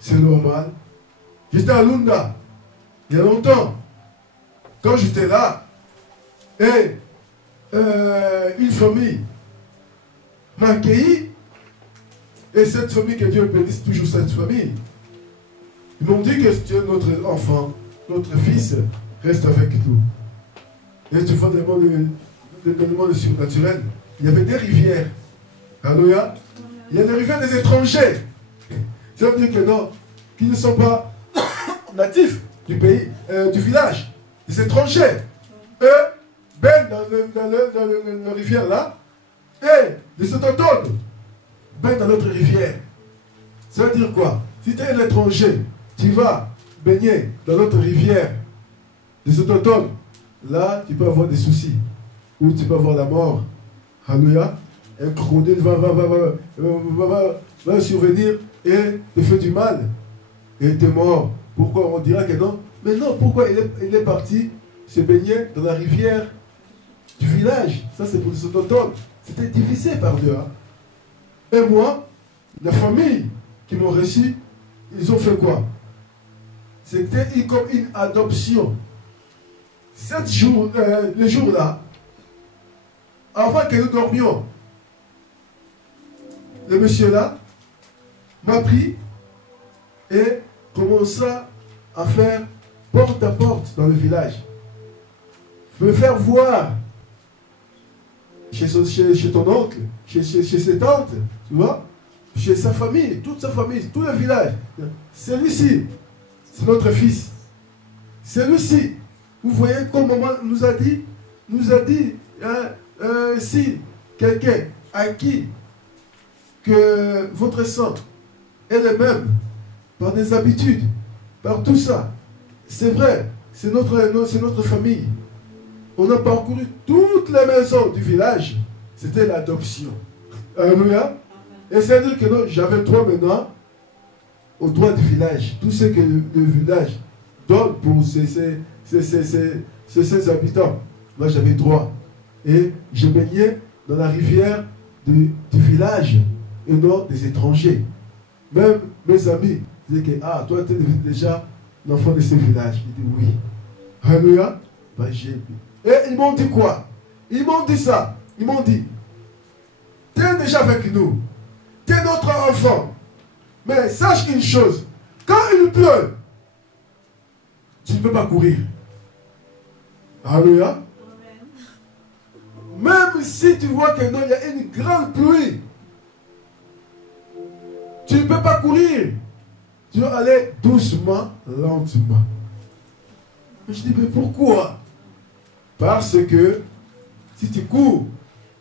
C'est normal. J'étais à Lunda, il y a longtemps. Quand j'étais là, et une famille m'a accueilli. Et cette famille, que Dieu bénisse toujours cette famille. Ils m'ont dit que notre enfant, notre fils, reste avec nous. Et tu vois le monde surnaturel. Il y avait des rivières. Alléluia. Il y a des rivières des étrangers. Ça veut dire que non, qui ne sont pas natifs du pays, du village, des étrangers. Eux baignent dans la rivière là, et les autochtones baignent dans notre rivière. Ça veut dire quoi? Si tu es un étranger, tu vas baigner dans notre rivière des autochtones, là tu peux avoir des soucis, ou tu peux avoir la mort. Alléluia. Un crocodile va survenir et te fait du mal. Et tu es mort. Pourquoi on dira que non? Mais non, pourquoi il est parti se baigner dans la rivière du village? Ça c'est pour les autochtones. C'était divisé par Dieu. Hein? Et moi, la famille qui m'ont reçu, ils ont fait quoi? C'était comme une adoption. Les jours-là, avant que nous dormions, le monsieur-là m'a pris et commença à faire porte à porte dans le village. Me faire voir chez ton oncle, chez ses tantes, tu vois, chez sa famille, toute sa famille, tout le village. Celui-ci, c'est notre fils. Celui-ci, vous voyez comme maman nous a dit, si quelqu'un à qui que votre sang est le même, par des habitudes, par tout ça, c'est vrai, c'est notre famille. On a parcouru toutes les maisons du village, c'était l'adoption. Alléluia. Et c'est-à-dire que j'avais droit maintenant au droit du village. Tout ce que le village donne pour ses habitants. Moi j'avais droit. Et je baignais dans la rivière du village et non des étrangers. Même mes amis disaient que ah, toi tu es déjà l'enfant de ce village. Je dis oui. Alléluia. Ben, et ils m'ont dit quoi? Ils m'ont dit ça. Ils m'ont dit, tu es déjà avec nous. Tu es notre enfant. Mais sache une chose. Quand il pleut, tu ne peux pas courir. Alléluia. Même si tu vois que non, il y a une grande pluie, tu ne peux pas courir. Tu dois aller doucement, lentement. Mais je dis, mais pourquoi? Parce que si tu cours,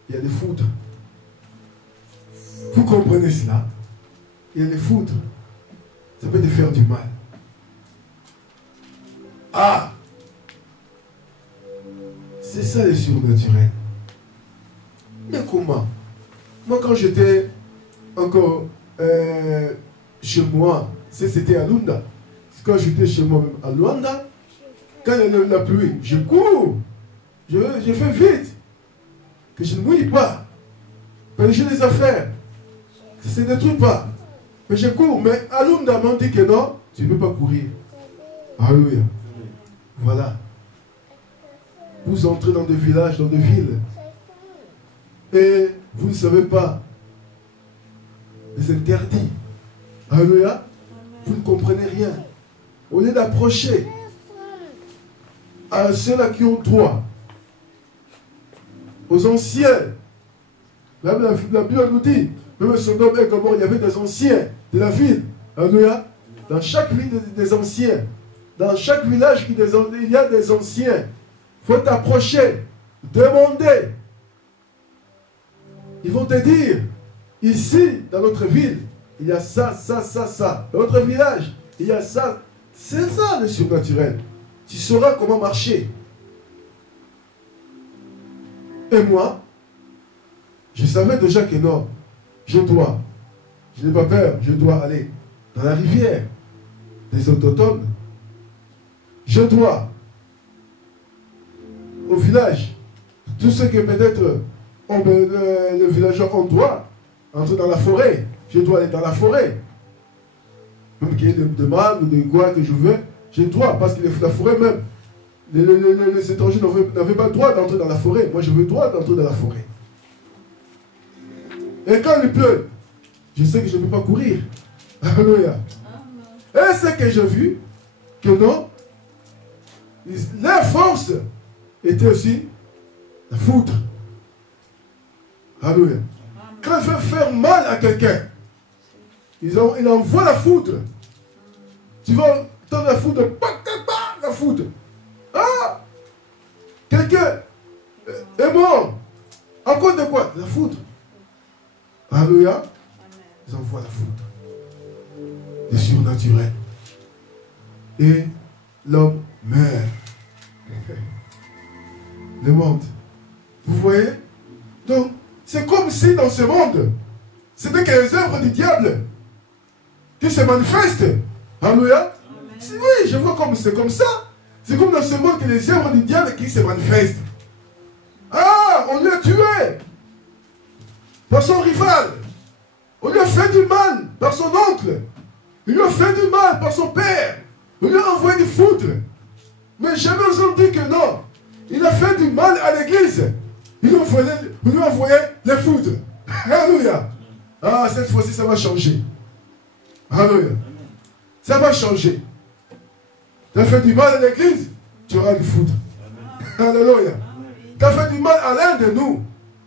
il y a des foudres. Vous comprenez cela? Il y a des foudres. Ça peut te faire du mal. Ah! C'est ça le surnaturel. Mais comment? Moi, quand j'étais encore chez moi, c'était à Lunda. Quand j'étais chez moi à Luanda, quand il y a la pluie, je cours. Je fais vite. Que je ne mouille pas. Que j'ai des affaires. Que ça ne se détruit pas. Mais je cours. Mais à Lunda m'a dit que non, tu ne peux pas courir. Alléluia. Voilà. Vous entrez dans des villages, dans des villes. Et vous ne savez pas les interdits. Alléluia. Vous ne comprenez rien. Au lieu d'approcher à ceux-là qui ont droit, aux anciens. La Bible nous dit, même Sodome et Gomorrhe, il y avait des anciens de la ville. Alléluia. dans chaque ville des anciens, dans chaque village, il y a des anciens. Il faut t'approcher, demander. Ils vont te dire, ici, dans notre ville, il y a ça, ça, ça, ça. Dans notre village, il y a ça. C'est ça le surnaturel. Tu sauras comment marcher. Et moi, je savais déjà que non, je n'ai pas peur, je dois aller dans la rivière des autochtones. Je dois, au village, tout ce que peut-être le villageois, on doit entrer dans la forêt. Je dois aller dans la forêt. Même qu'il y ait de mal ou de quoi que je veux, je dois, parce que la forêt même, les étrangers n'avaient pas le droit d'entrer dans la forêt. Moi, je veux le droit d'entrer dans la forêt. Et quand il pleut, je sais que je ne peux pas courir. Alléluia. Et c'est que j'ai vu que non, leur force était aussi la foudre. Alléluia. Quand il veut faire mal à quelqu'un, il envoie la foudre. Tu vas entendre la foudre, la foudre. Ah! Quelqu'un est mort. À cause de quoi? La foudre. Alléluia. Ils envoient la foudre. Le surnaturel. Et l'homme meurt. Le monde. Vous voyez? Donc, c'est comme si dans ce monde, c'était que les œuvres du diable qui se manifestent. Alléluia. Oui, je vois comme c'est comme ça. C'est comme dans ce monde que les œuvres du diable qui se manifestent. Ah, on l'a tué par son rival. On lui a fait du mal par son oncle. Il lui a fait du mal par son père. On lui a envoyé du foudre. Mais jamais ils ont dit que non. Il a fait du mal à l'église. Il lui a envoyé les foudres. Alléluia. Ah, cette fois-ci, ça va changer. Alléluia. Ça va changer. Tu as fait du mal à l'église, tu auras du foudre. Alléluia. Tu as fait du mal à l'un de nous,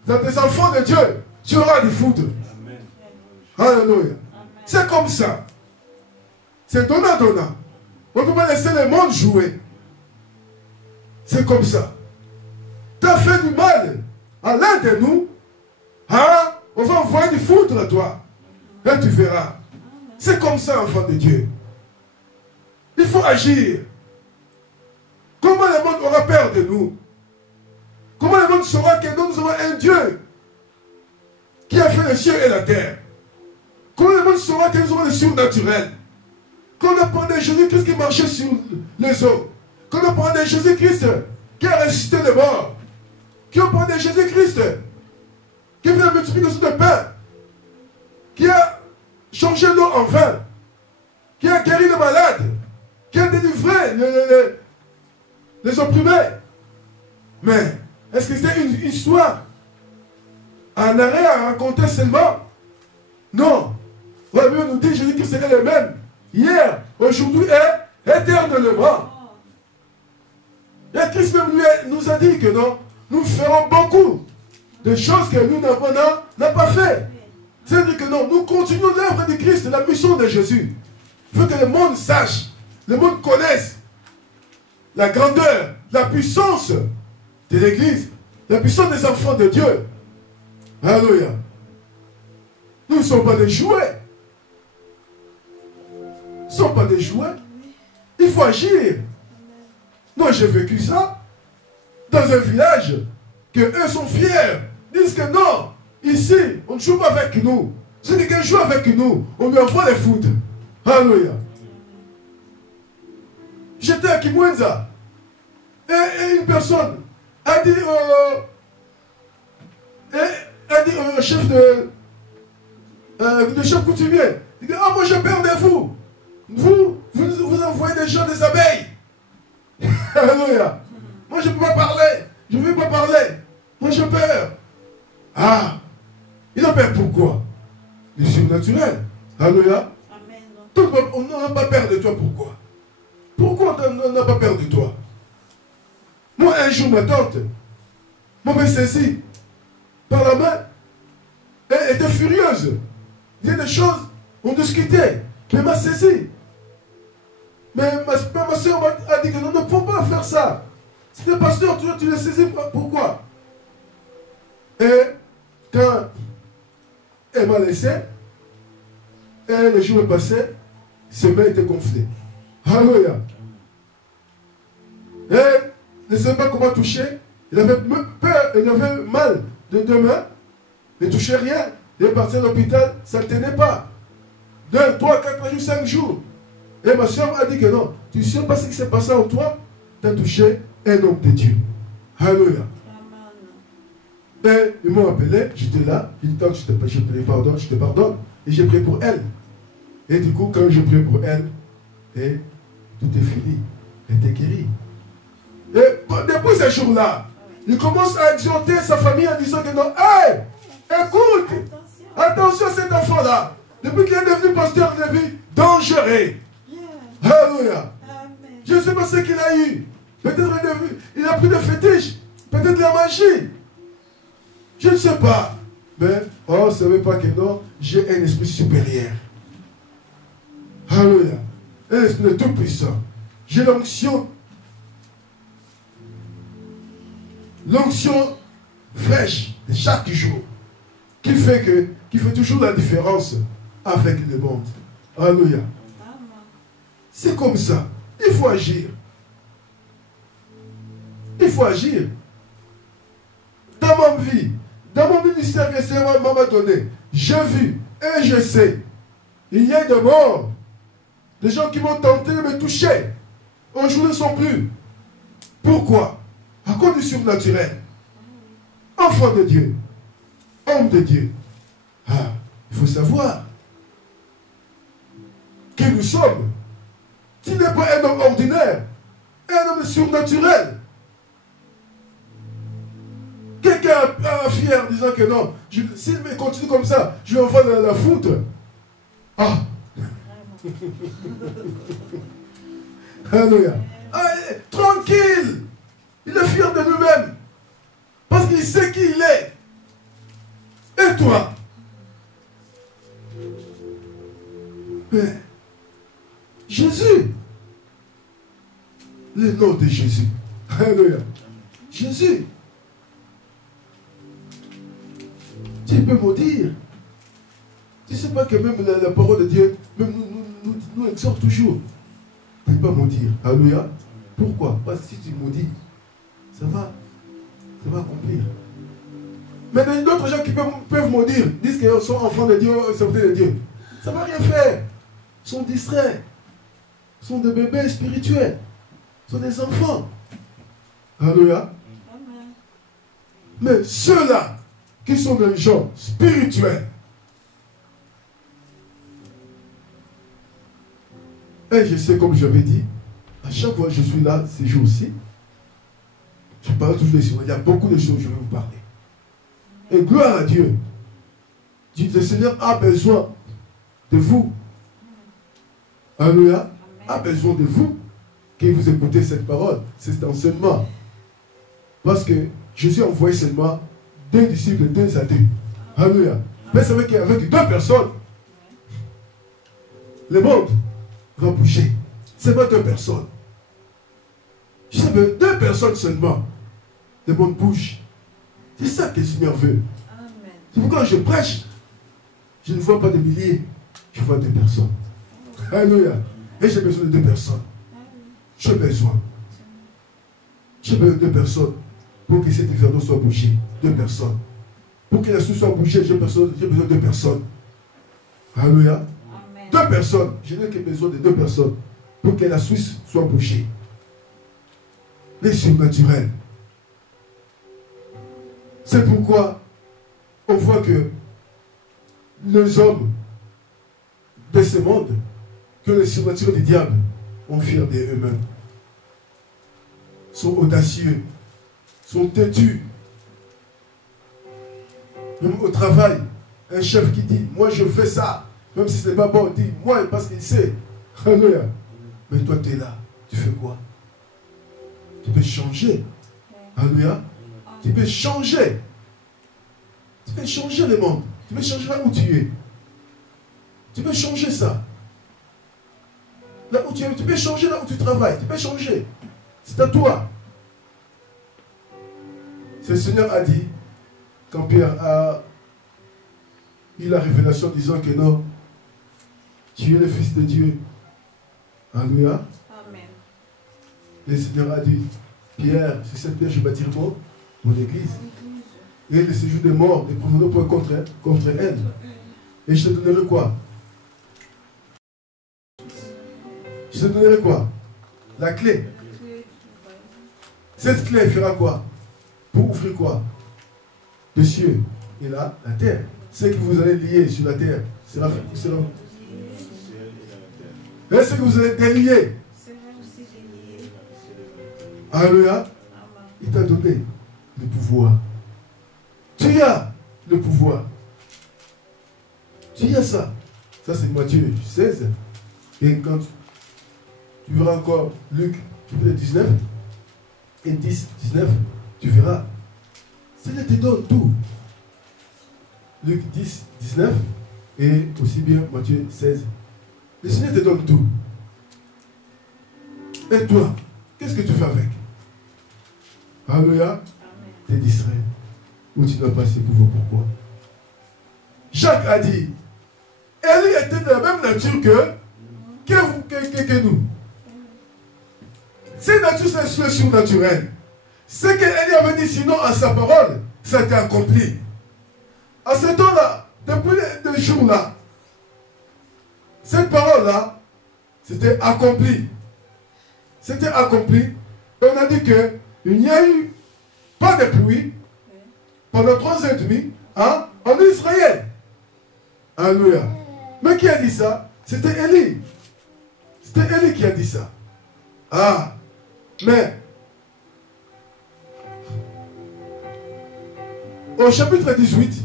dans tes enfants de Dieu, tu auras du foudre. Alléluia. C'est comme ça. C'est donnant-donnant. On ne peut pas laisser le monde jouer. C'est comme ça. Tu as fait du mal à l'un de nous, hein? On va envoyer du foudre à toi. Et tu verras. C'est comme ça, enfant de Dieu. Il faut agir. Comment le monde aura peur de nous? Comment le monde saura que nous avons un Dieu qui a fait le ciel et la terre? Comment le monde saura que nous avons le surnaturel? Quand on a parlé de Jésus-Christ qui marchait sur les eaux, quand on a parlé de Jésus-Christ qui a ressuscité les morts, qui a parlé de Jésus-Christ qui fait la multiplication de pain, qui a changé l'eau en vin, qui a guéri les malades, qui a délivré les opprimés. Mais est-ce que c'était une histoire, un arrêt à raconter seulement? Non. La Bible nous dit que Jésus-Christ serait le même hier, aujourd'hui et éternellement. Et Christ même lui nous a dit que non, nous ferons beaucoup de choses que nous n'avons pas fait. C'est-à-dire que non, nous continuons l'œuvre de Christ, la mission de Jésus. Il faut que le monde sache, le monde connaisse la grandeur, la puissance de l'Église, la puissance des enfants de Dieu. Alléluia. Nous ne sommes pas des jouets. Nous ne sommes pas des jouets. Il faut agir. Moi, j'ai vécu ça dans un village que eux sont fiers. Disent que non, ici, on ne joue pas avec nous. Si quelqu'un joue avec nous, on lui envoie les foudres. Alléluia. J'étais à Kimwenza. Et une personne a dit au chef de chef coutumier, il dit, ah, moi j'ai peur de vous. Vous envoyez des gens des abeilles. Alléluia. Moi je ne peux pas parler. Je ne veux pas parler. Moi j'ai peur. Ah, il a peur pourquoi? Le surnaturel. Alléluia. On n'a pas peur de toi, pourquoi? Pourquoi on n'a pas peur de toi? Moi, un jour, ma tante m'avait saisi par la main. Elle était furieuse. Il y a des choses, on discutait. Mais elle m'a saisi. Mais ma soeur a dit que non, ne faut pas faire ça. C'est le pasteur, tu le saisis. Pourquoi? Et quand elle m'a laissé, et le jour est passé, ses mains étaient gonflées. Alléluia. Et il ne savait pas comment toucher. Il avait peur, il avait mal de deux mains. Il ne touchait rien. Il est parti à l'hôpital, ça ne tenait pas. 2, 3, 4 jours, 5 jours. Et ma soeur m'a dit que non. Tu ne sais pas ce qui s'est passé en toi? Tu as touché un homme de Dieu. Alléluia. Et ils m'ont appelé, j'étais là. J'ai dit, tant que je te pardonne. Et j'ai prié pour elle. Et du coup, quand j'ai prié pour elle, et tout est fini. Elle était guérie. Et depuis ce jour-là, il commence à exhorter sa famille en disant que non, hey, écoute, attention à cet enfant-là. Depuis qu'il est devenu pasteur de vie, dangereux. Alléluia. Je ne sais pas ce qu'il a eu. Peut-être il a pris des fétiches. Peut-être la magie. Je ne sais pas. Mais, oh, ne savez pas que non, j'ai un esprit supérieur. Alléluia. Un esprit de tout puissant. J'ai l'onction. L'onction fraîche de chaque jour. Qui fait toujours la différence avec le monde. Alléluia. C'est comme ça. Il faut agir. Il faut agir. Dans ma vie, dans mon ministère que le Seigneur m'a donné, j'ai vu et je sais, il y a des morts, des gens qui m'ont tenté de me toucher. Aujourd'hui, ne sont plus. Pourquoi? À cause du surnaturel. Enfant de Dieu, homme de Dieu. Ah, il faut savoir que nous sommes. Tu n'es pas un homme ordinaire, un homme surnaturel. Quelqu'un a fier en disant que non, s'il me continue comme ça, je vais envoyer dans la foutre. Ah! Alléluia. Ah, tranquille. Il est fier de lui-même. Parce qu'il sait qui il est. Et toi? Mais Jésus. Le nom de Jésus. Alléluia. Jésus. Tu peux maudire. Tu ne sais pas que même la parole de Dieu, même nous exhorte toujours. Tu ne peux pas maudire. Alléluia. Pourquoi? Parce que si tu maudis, ça va accomplir. Mais il y a d'autres gens qui peuvent maudire, disent qu'ils sont enfants de Dieu, serviteurs de Dieu. Ça ne va rien faire. Ils sont distraits. Ils sont des bébés spirituels. Ils sont des enfants. Alléluia. Mais ceux-là qui sont des gens spirituels, et je sais, comme j'avais dit, à chaque fois que je suis là, ces jours-ci, je parle toujours des choses. Il y a beaucoup de choses que je vais vous parler. Et gloire à Dieu. Le Seigneur a besoin de vous. Alléluia. A besoin de vous que vous écoutez cette parole, cet enseignement. Parce que Jésus a envoyé seulement 2 disciples, 2 à 2. Alléluia. Mais c'est vrai qu'avec 2 personnes, le monde va bouger. C'est pas 2 personnes. Je sais pas, 2 personnes seulement. Le monde bouge. C'est ça que le Seigneur veut. C'est pourquoi je prêche. Je ne vois pas des milliers. Je vois 2 personnes. Alléluia. Et j'ai besoin de 2 personnes. J'ai besoin. J'ai besoin de 2 personnes pour que cet inferno soit bougé. 2 personnes. Pour que la Suisse soit bougée, j'ai besoin de 2 personnes. Alléluia. 2 personnes. Je n'ai que besoin de 2 personnes pour que la Suisse soit bougée. Les surnaturels. C'est pourquoi on voit que les hommes de ce monde, que les surnaturels du diable ont fiers d'eux-mêmes, sont audacieux, sont têtus. Même au travail, un chef qui dit, moi je fais ça, même si ce n'est pas bon, il dit, moi parce qu'il sait. Alléluia. Mais toi tu es là, tu fais quoi? Tu peux changer. Alléluia. Tu peux changer. Tu peux changer le monde. Tu peux changer là où tu es. Tu peux changer ça. là où tu es. Tu peux changer là où tu travailles. Tu peux changer. C'est à toi. C'est le Seigneur a dit, quand Pierre a eu la révélation disant que non, tu es le Fils de Dieu. Alléluia. Amen. Le Seigneur a dit, Pierre, sur cette pierre je bâtirai mon église. Et le séjour des morts, les provenons point contre elle. Et je te donnerai quoi? Je te donnerai quoi? La clé. Cette clé fera quoi? Pour ouvrir quoi? Les cieux et là, la terre. Ce que vous allez lier sur la terre sera fait. Et ce que vous allez délier. Alléluia. Il t'a donné le pouvoir. Tu as le pouvoir. Tu as ça. Ça c'est Matthieu 16. Et quand tu verras encore Luc 19 et 10, 19, tu verras. Seigneur te donne tout. Luc 10, 19 et aussi bien Matthieu 16. Le Seigneur te donne tout. Et toi, qu'est-ce que tu fais avec? Alléluia. Tu es distrait. Ou tu n'as pas ce pouvoir. Pourquoi? Jacques a dit, Élie était de la même nature que nous. Cette nature, c'est le surnaturel. Ce qu'Élie avait dit sinon à sa parole, ça a été accompli. À ce temps-là, depuis ce jour-là, cette parole-là, c'était accompli. C'était accompli. Et on a dit qu'il n'y a eu pas de pluie pendant 3 ans et demi en Israël. Alléluia. Mais qui a dit ça? C'était Élie. C'était Élie qui a dit ça. Ah, mais au chapitre 18,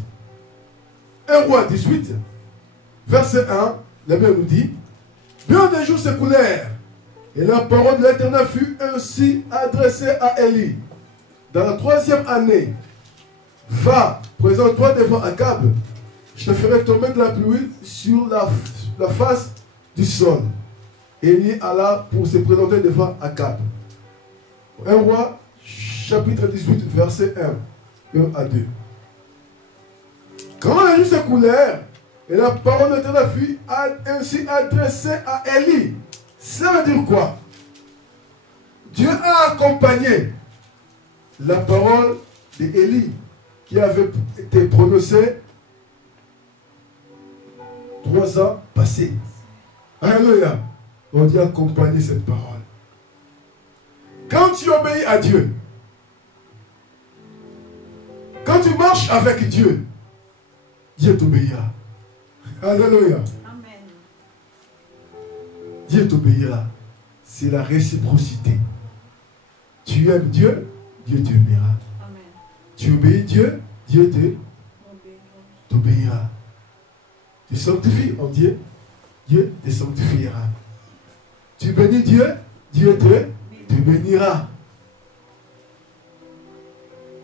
1 roi 18, verset 1, la Bible nous dit, bien des jours s'écoulèrent, et la parole de l'Éternel fut ainsi adressée à Élie. Dans la 3e année, va, présente-toi devant Akab, je te ferai tomber de la pluie sur la face du sol. Élie alla pour se présenter devant Akab. 1 roi, chapitre 18, verset 1 à 2. Quand les jours s'écoulèrent, et la parole de l'Éternel fut ainsi adressée à Élie. Ça veut dire quoi? Dieu a accompagné la parole d'Élie qui avait été prononcée 3 ans passés. Alléluia. On dit accompagner cette parole. Quand tu obéis à Dieu, quand tu marches avec Dieu, Dieu t'obéira. Alléluia. Amen. Dieu t'obéira. C'est la réciprocité. Tu aimes Dieu, Dieu t'aimera. Amen. Tu obéis Dieu, Dieu t'obéira. Tu sanctifies en Dieu, Dieu te sanctifiera. Tu bénis Dieu, Dieu te bénira.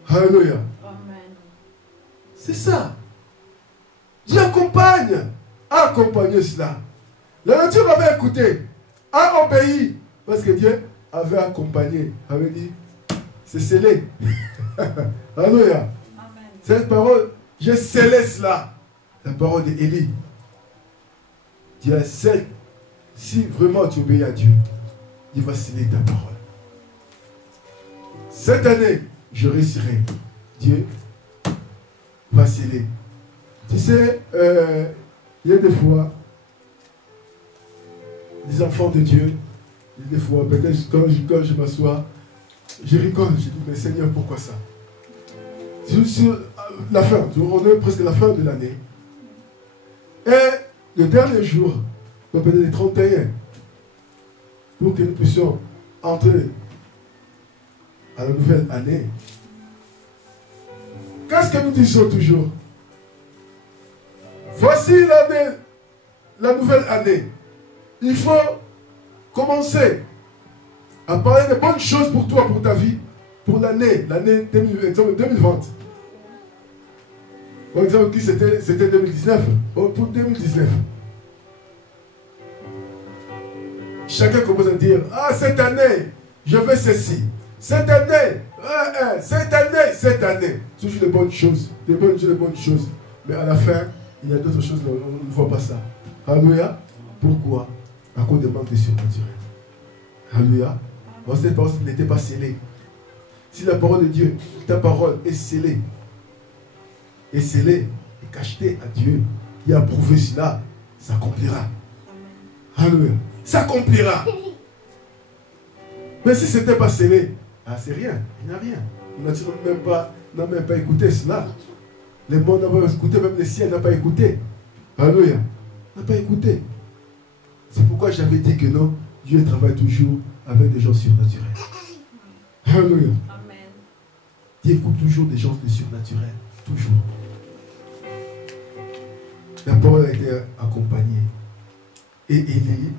Alléluia. Amen. C'est ça. Dieu accompagne. A accompagné cela. La nature avait écouté, a obéi, parce que Dieu avait accompagné, avait dit, c'est scellé. Alléluia. Cette parole, j'ai scellé cela. La parole d'Élie. Dieu a scellé. Si vraiment tu obéis à Dieu, il va sceller ta parole. Cette année, je réussirai. Dieu va sceller. Tu sais, il y a des fois, les enfants de Dieu, des fois, peut-être quand je m'assois, je rigole, je dis, mais Seigneur, pourquoi ça? Sur la fin, on est presque à la fin de l'année. Et le dernier jour, peut-être les 31, pour que nous puissions entrer à la nouvelle année. Qu'est-ce que nous disons toujours? Voici l'année, la nouvelle année. Il faut commencer à parler de bonnes choses pour toi, pour ta vie, pour l'année 2020. Par exemple, qui c'était 2019. Pour 2019. chacun commence à dire, ah, cette année, je veux ceci. Cette année, cette année. Toujours de bonnes choses, de bonnes choses. Mais à la fin, il y a d'autres choses, on ne voit pas ça. Alléluia. Pourquoi? À cause des manques de surnaturel. Alléluia. Parce que cette parole n'était pas scellée. Si la parole de Dieu, ta parole est scellée, et cachetée à Dieu, qui a prouvé cela, ça accomplira. Alléluia. Ça accomplira. Mais si ce n'était pas scellé, c'est rien. Il n'y a rien. On n'a même pas écouté cela. Les mondes n'ont pas écouté, même les ciels n'ont pas écouté. Alléluia. N'a pas écouté. C'est pourquoi j'avais dit que non, Dieu travaille toujours avec des gens surnaturels. Alléluia. Amen. Dieu écoute toujours des gens surnaturels. Toujours. La parole a été accompagnée. Et Élie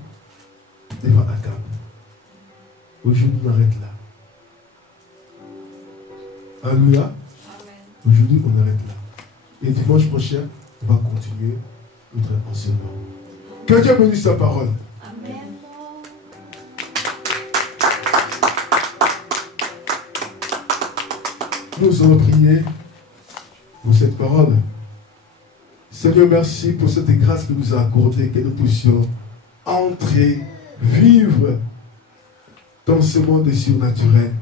devant Akab. Aujourd'hui, on arrête là. Alléluia. Aujourd'hui, on arrête là. Et dimanche prochain, on va continuer notre enseignement. Que Dieu bénisse sa parole. Amen. Nous allons prier pour cette parole. Seigneur, merci pour cette grâce que nous a accordée, que nous puissions entrer, vivre dans ce monde surnaturel.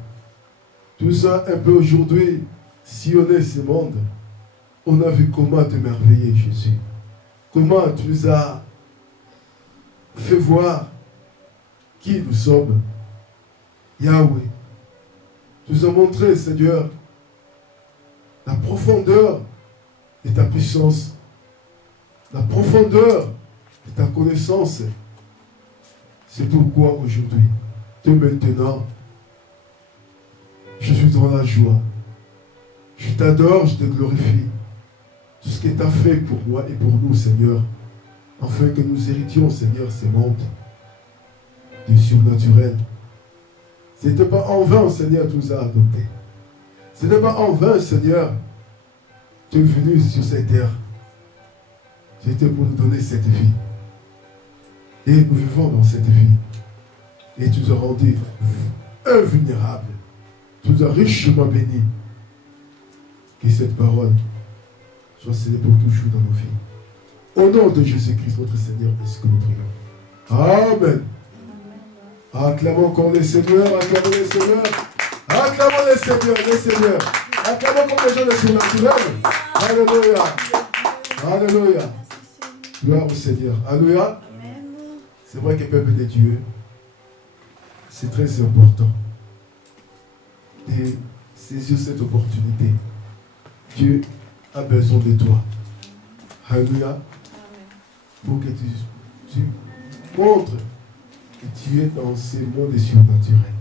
Tout ça, un peu aujourd'hui, sillonner ce monde, on a vu comment te merveiller, Jésus. Comment tu nous as fait voir qui nous sommes. Yahweh. Tu nous as montré, Seigneur, la profondeur de ta puissance, la profondeur de ta connaissance. C'est pourquoi aujourd'hui, maintenant, je suis dans la joie. Je t'adore, je te glorifie. Tout ce que tu as fait pour moi et pour nous, Seigneur, afin que nous héritions, Seigneur, ces mondes du surnaturel. Ce n'était pas en vain, Seigneur, tu nous as adoptés. Ce n'est pas en vain, Seigneur, tu es venu sur cette terre. C'était pour nous donner cette vie. Et nous vivons dans cette vie. Et tu nous as rendus invulnérables. Tu nous as richement bénis. Que cette parole soit scellée pour toujours dans nos vies. Au nom de Jésus-Christ, notre Seigneur, ainsi que nous prions. Amen. Acclamons encore les seigneurs, acclamons les seigneurs. Acclamons les seigneurs, les seigneurs. Acclamons comme les gens de surnaturel. Alléluia. Alléluia. Gloire au Seigneur. Alléluia. C'est vrai que le peuple de Dieu, c'est très important de saisir cette opportunité. Dieu a besoin de toi. Alléluia. Pour que tu montres que tu es dans ce monde surnaturel.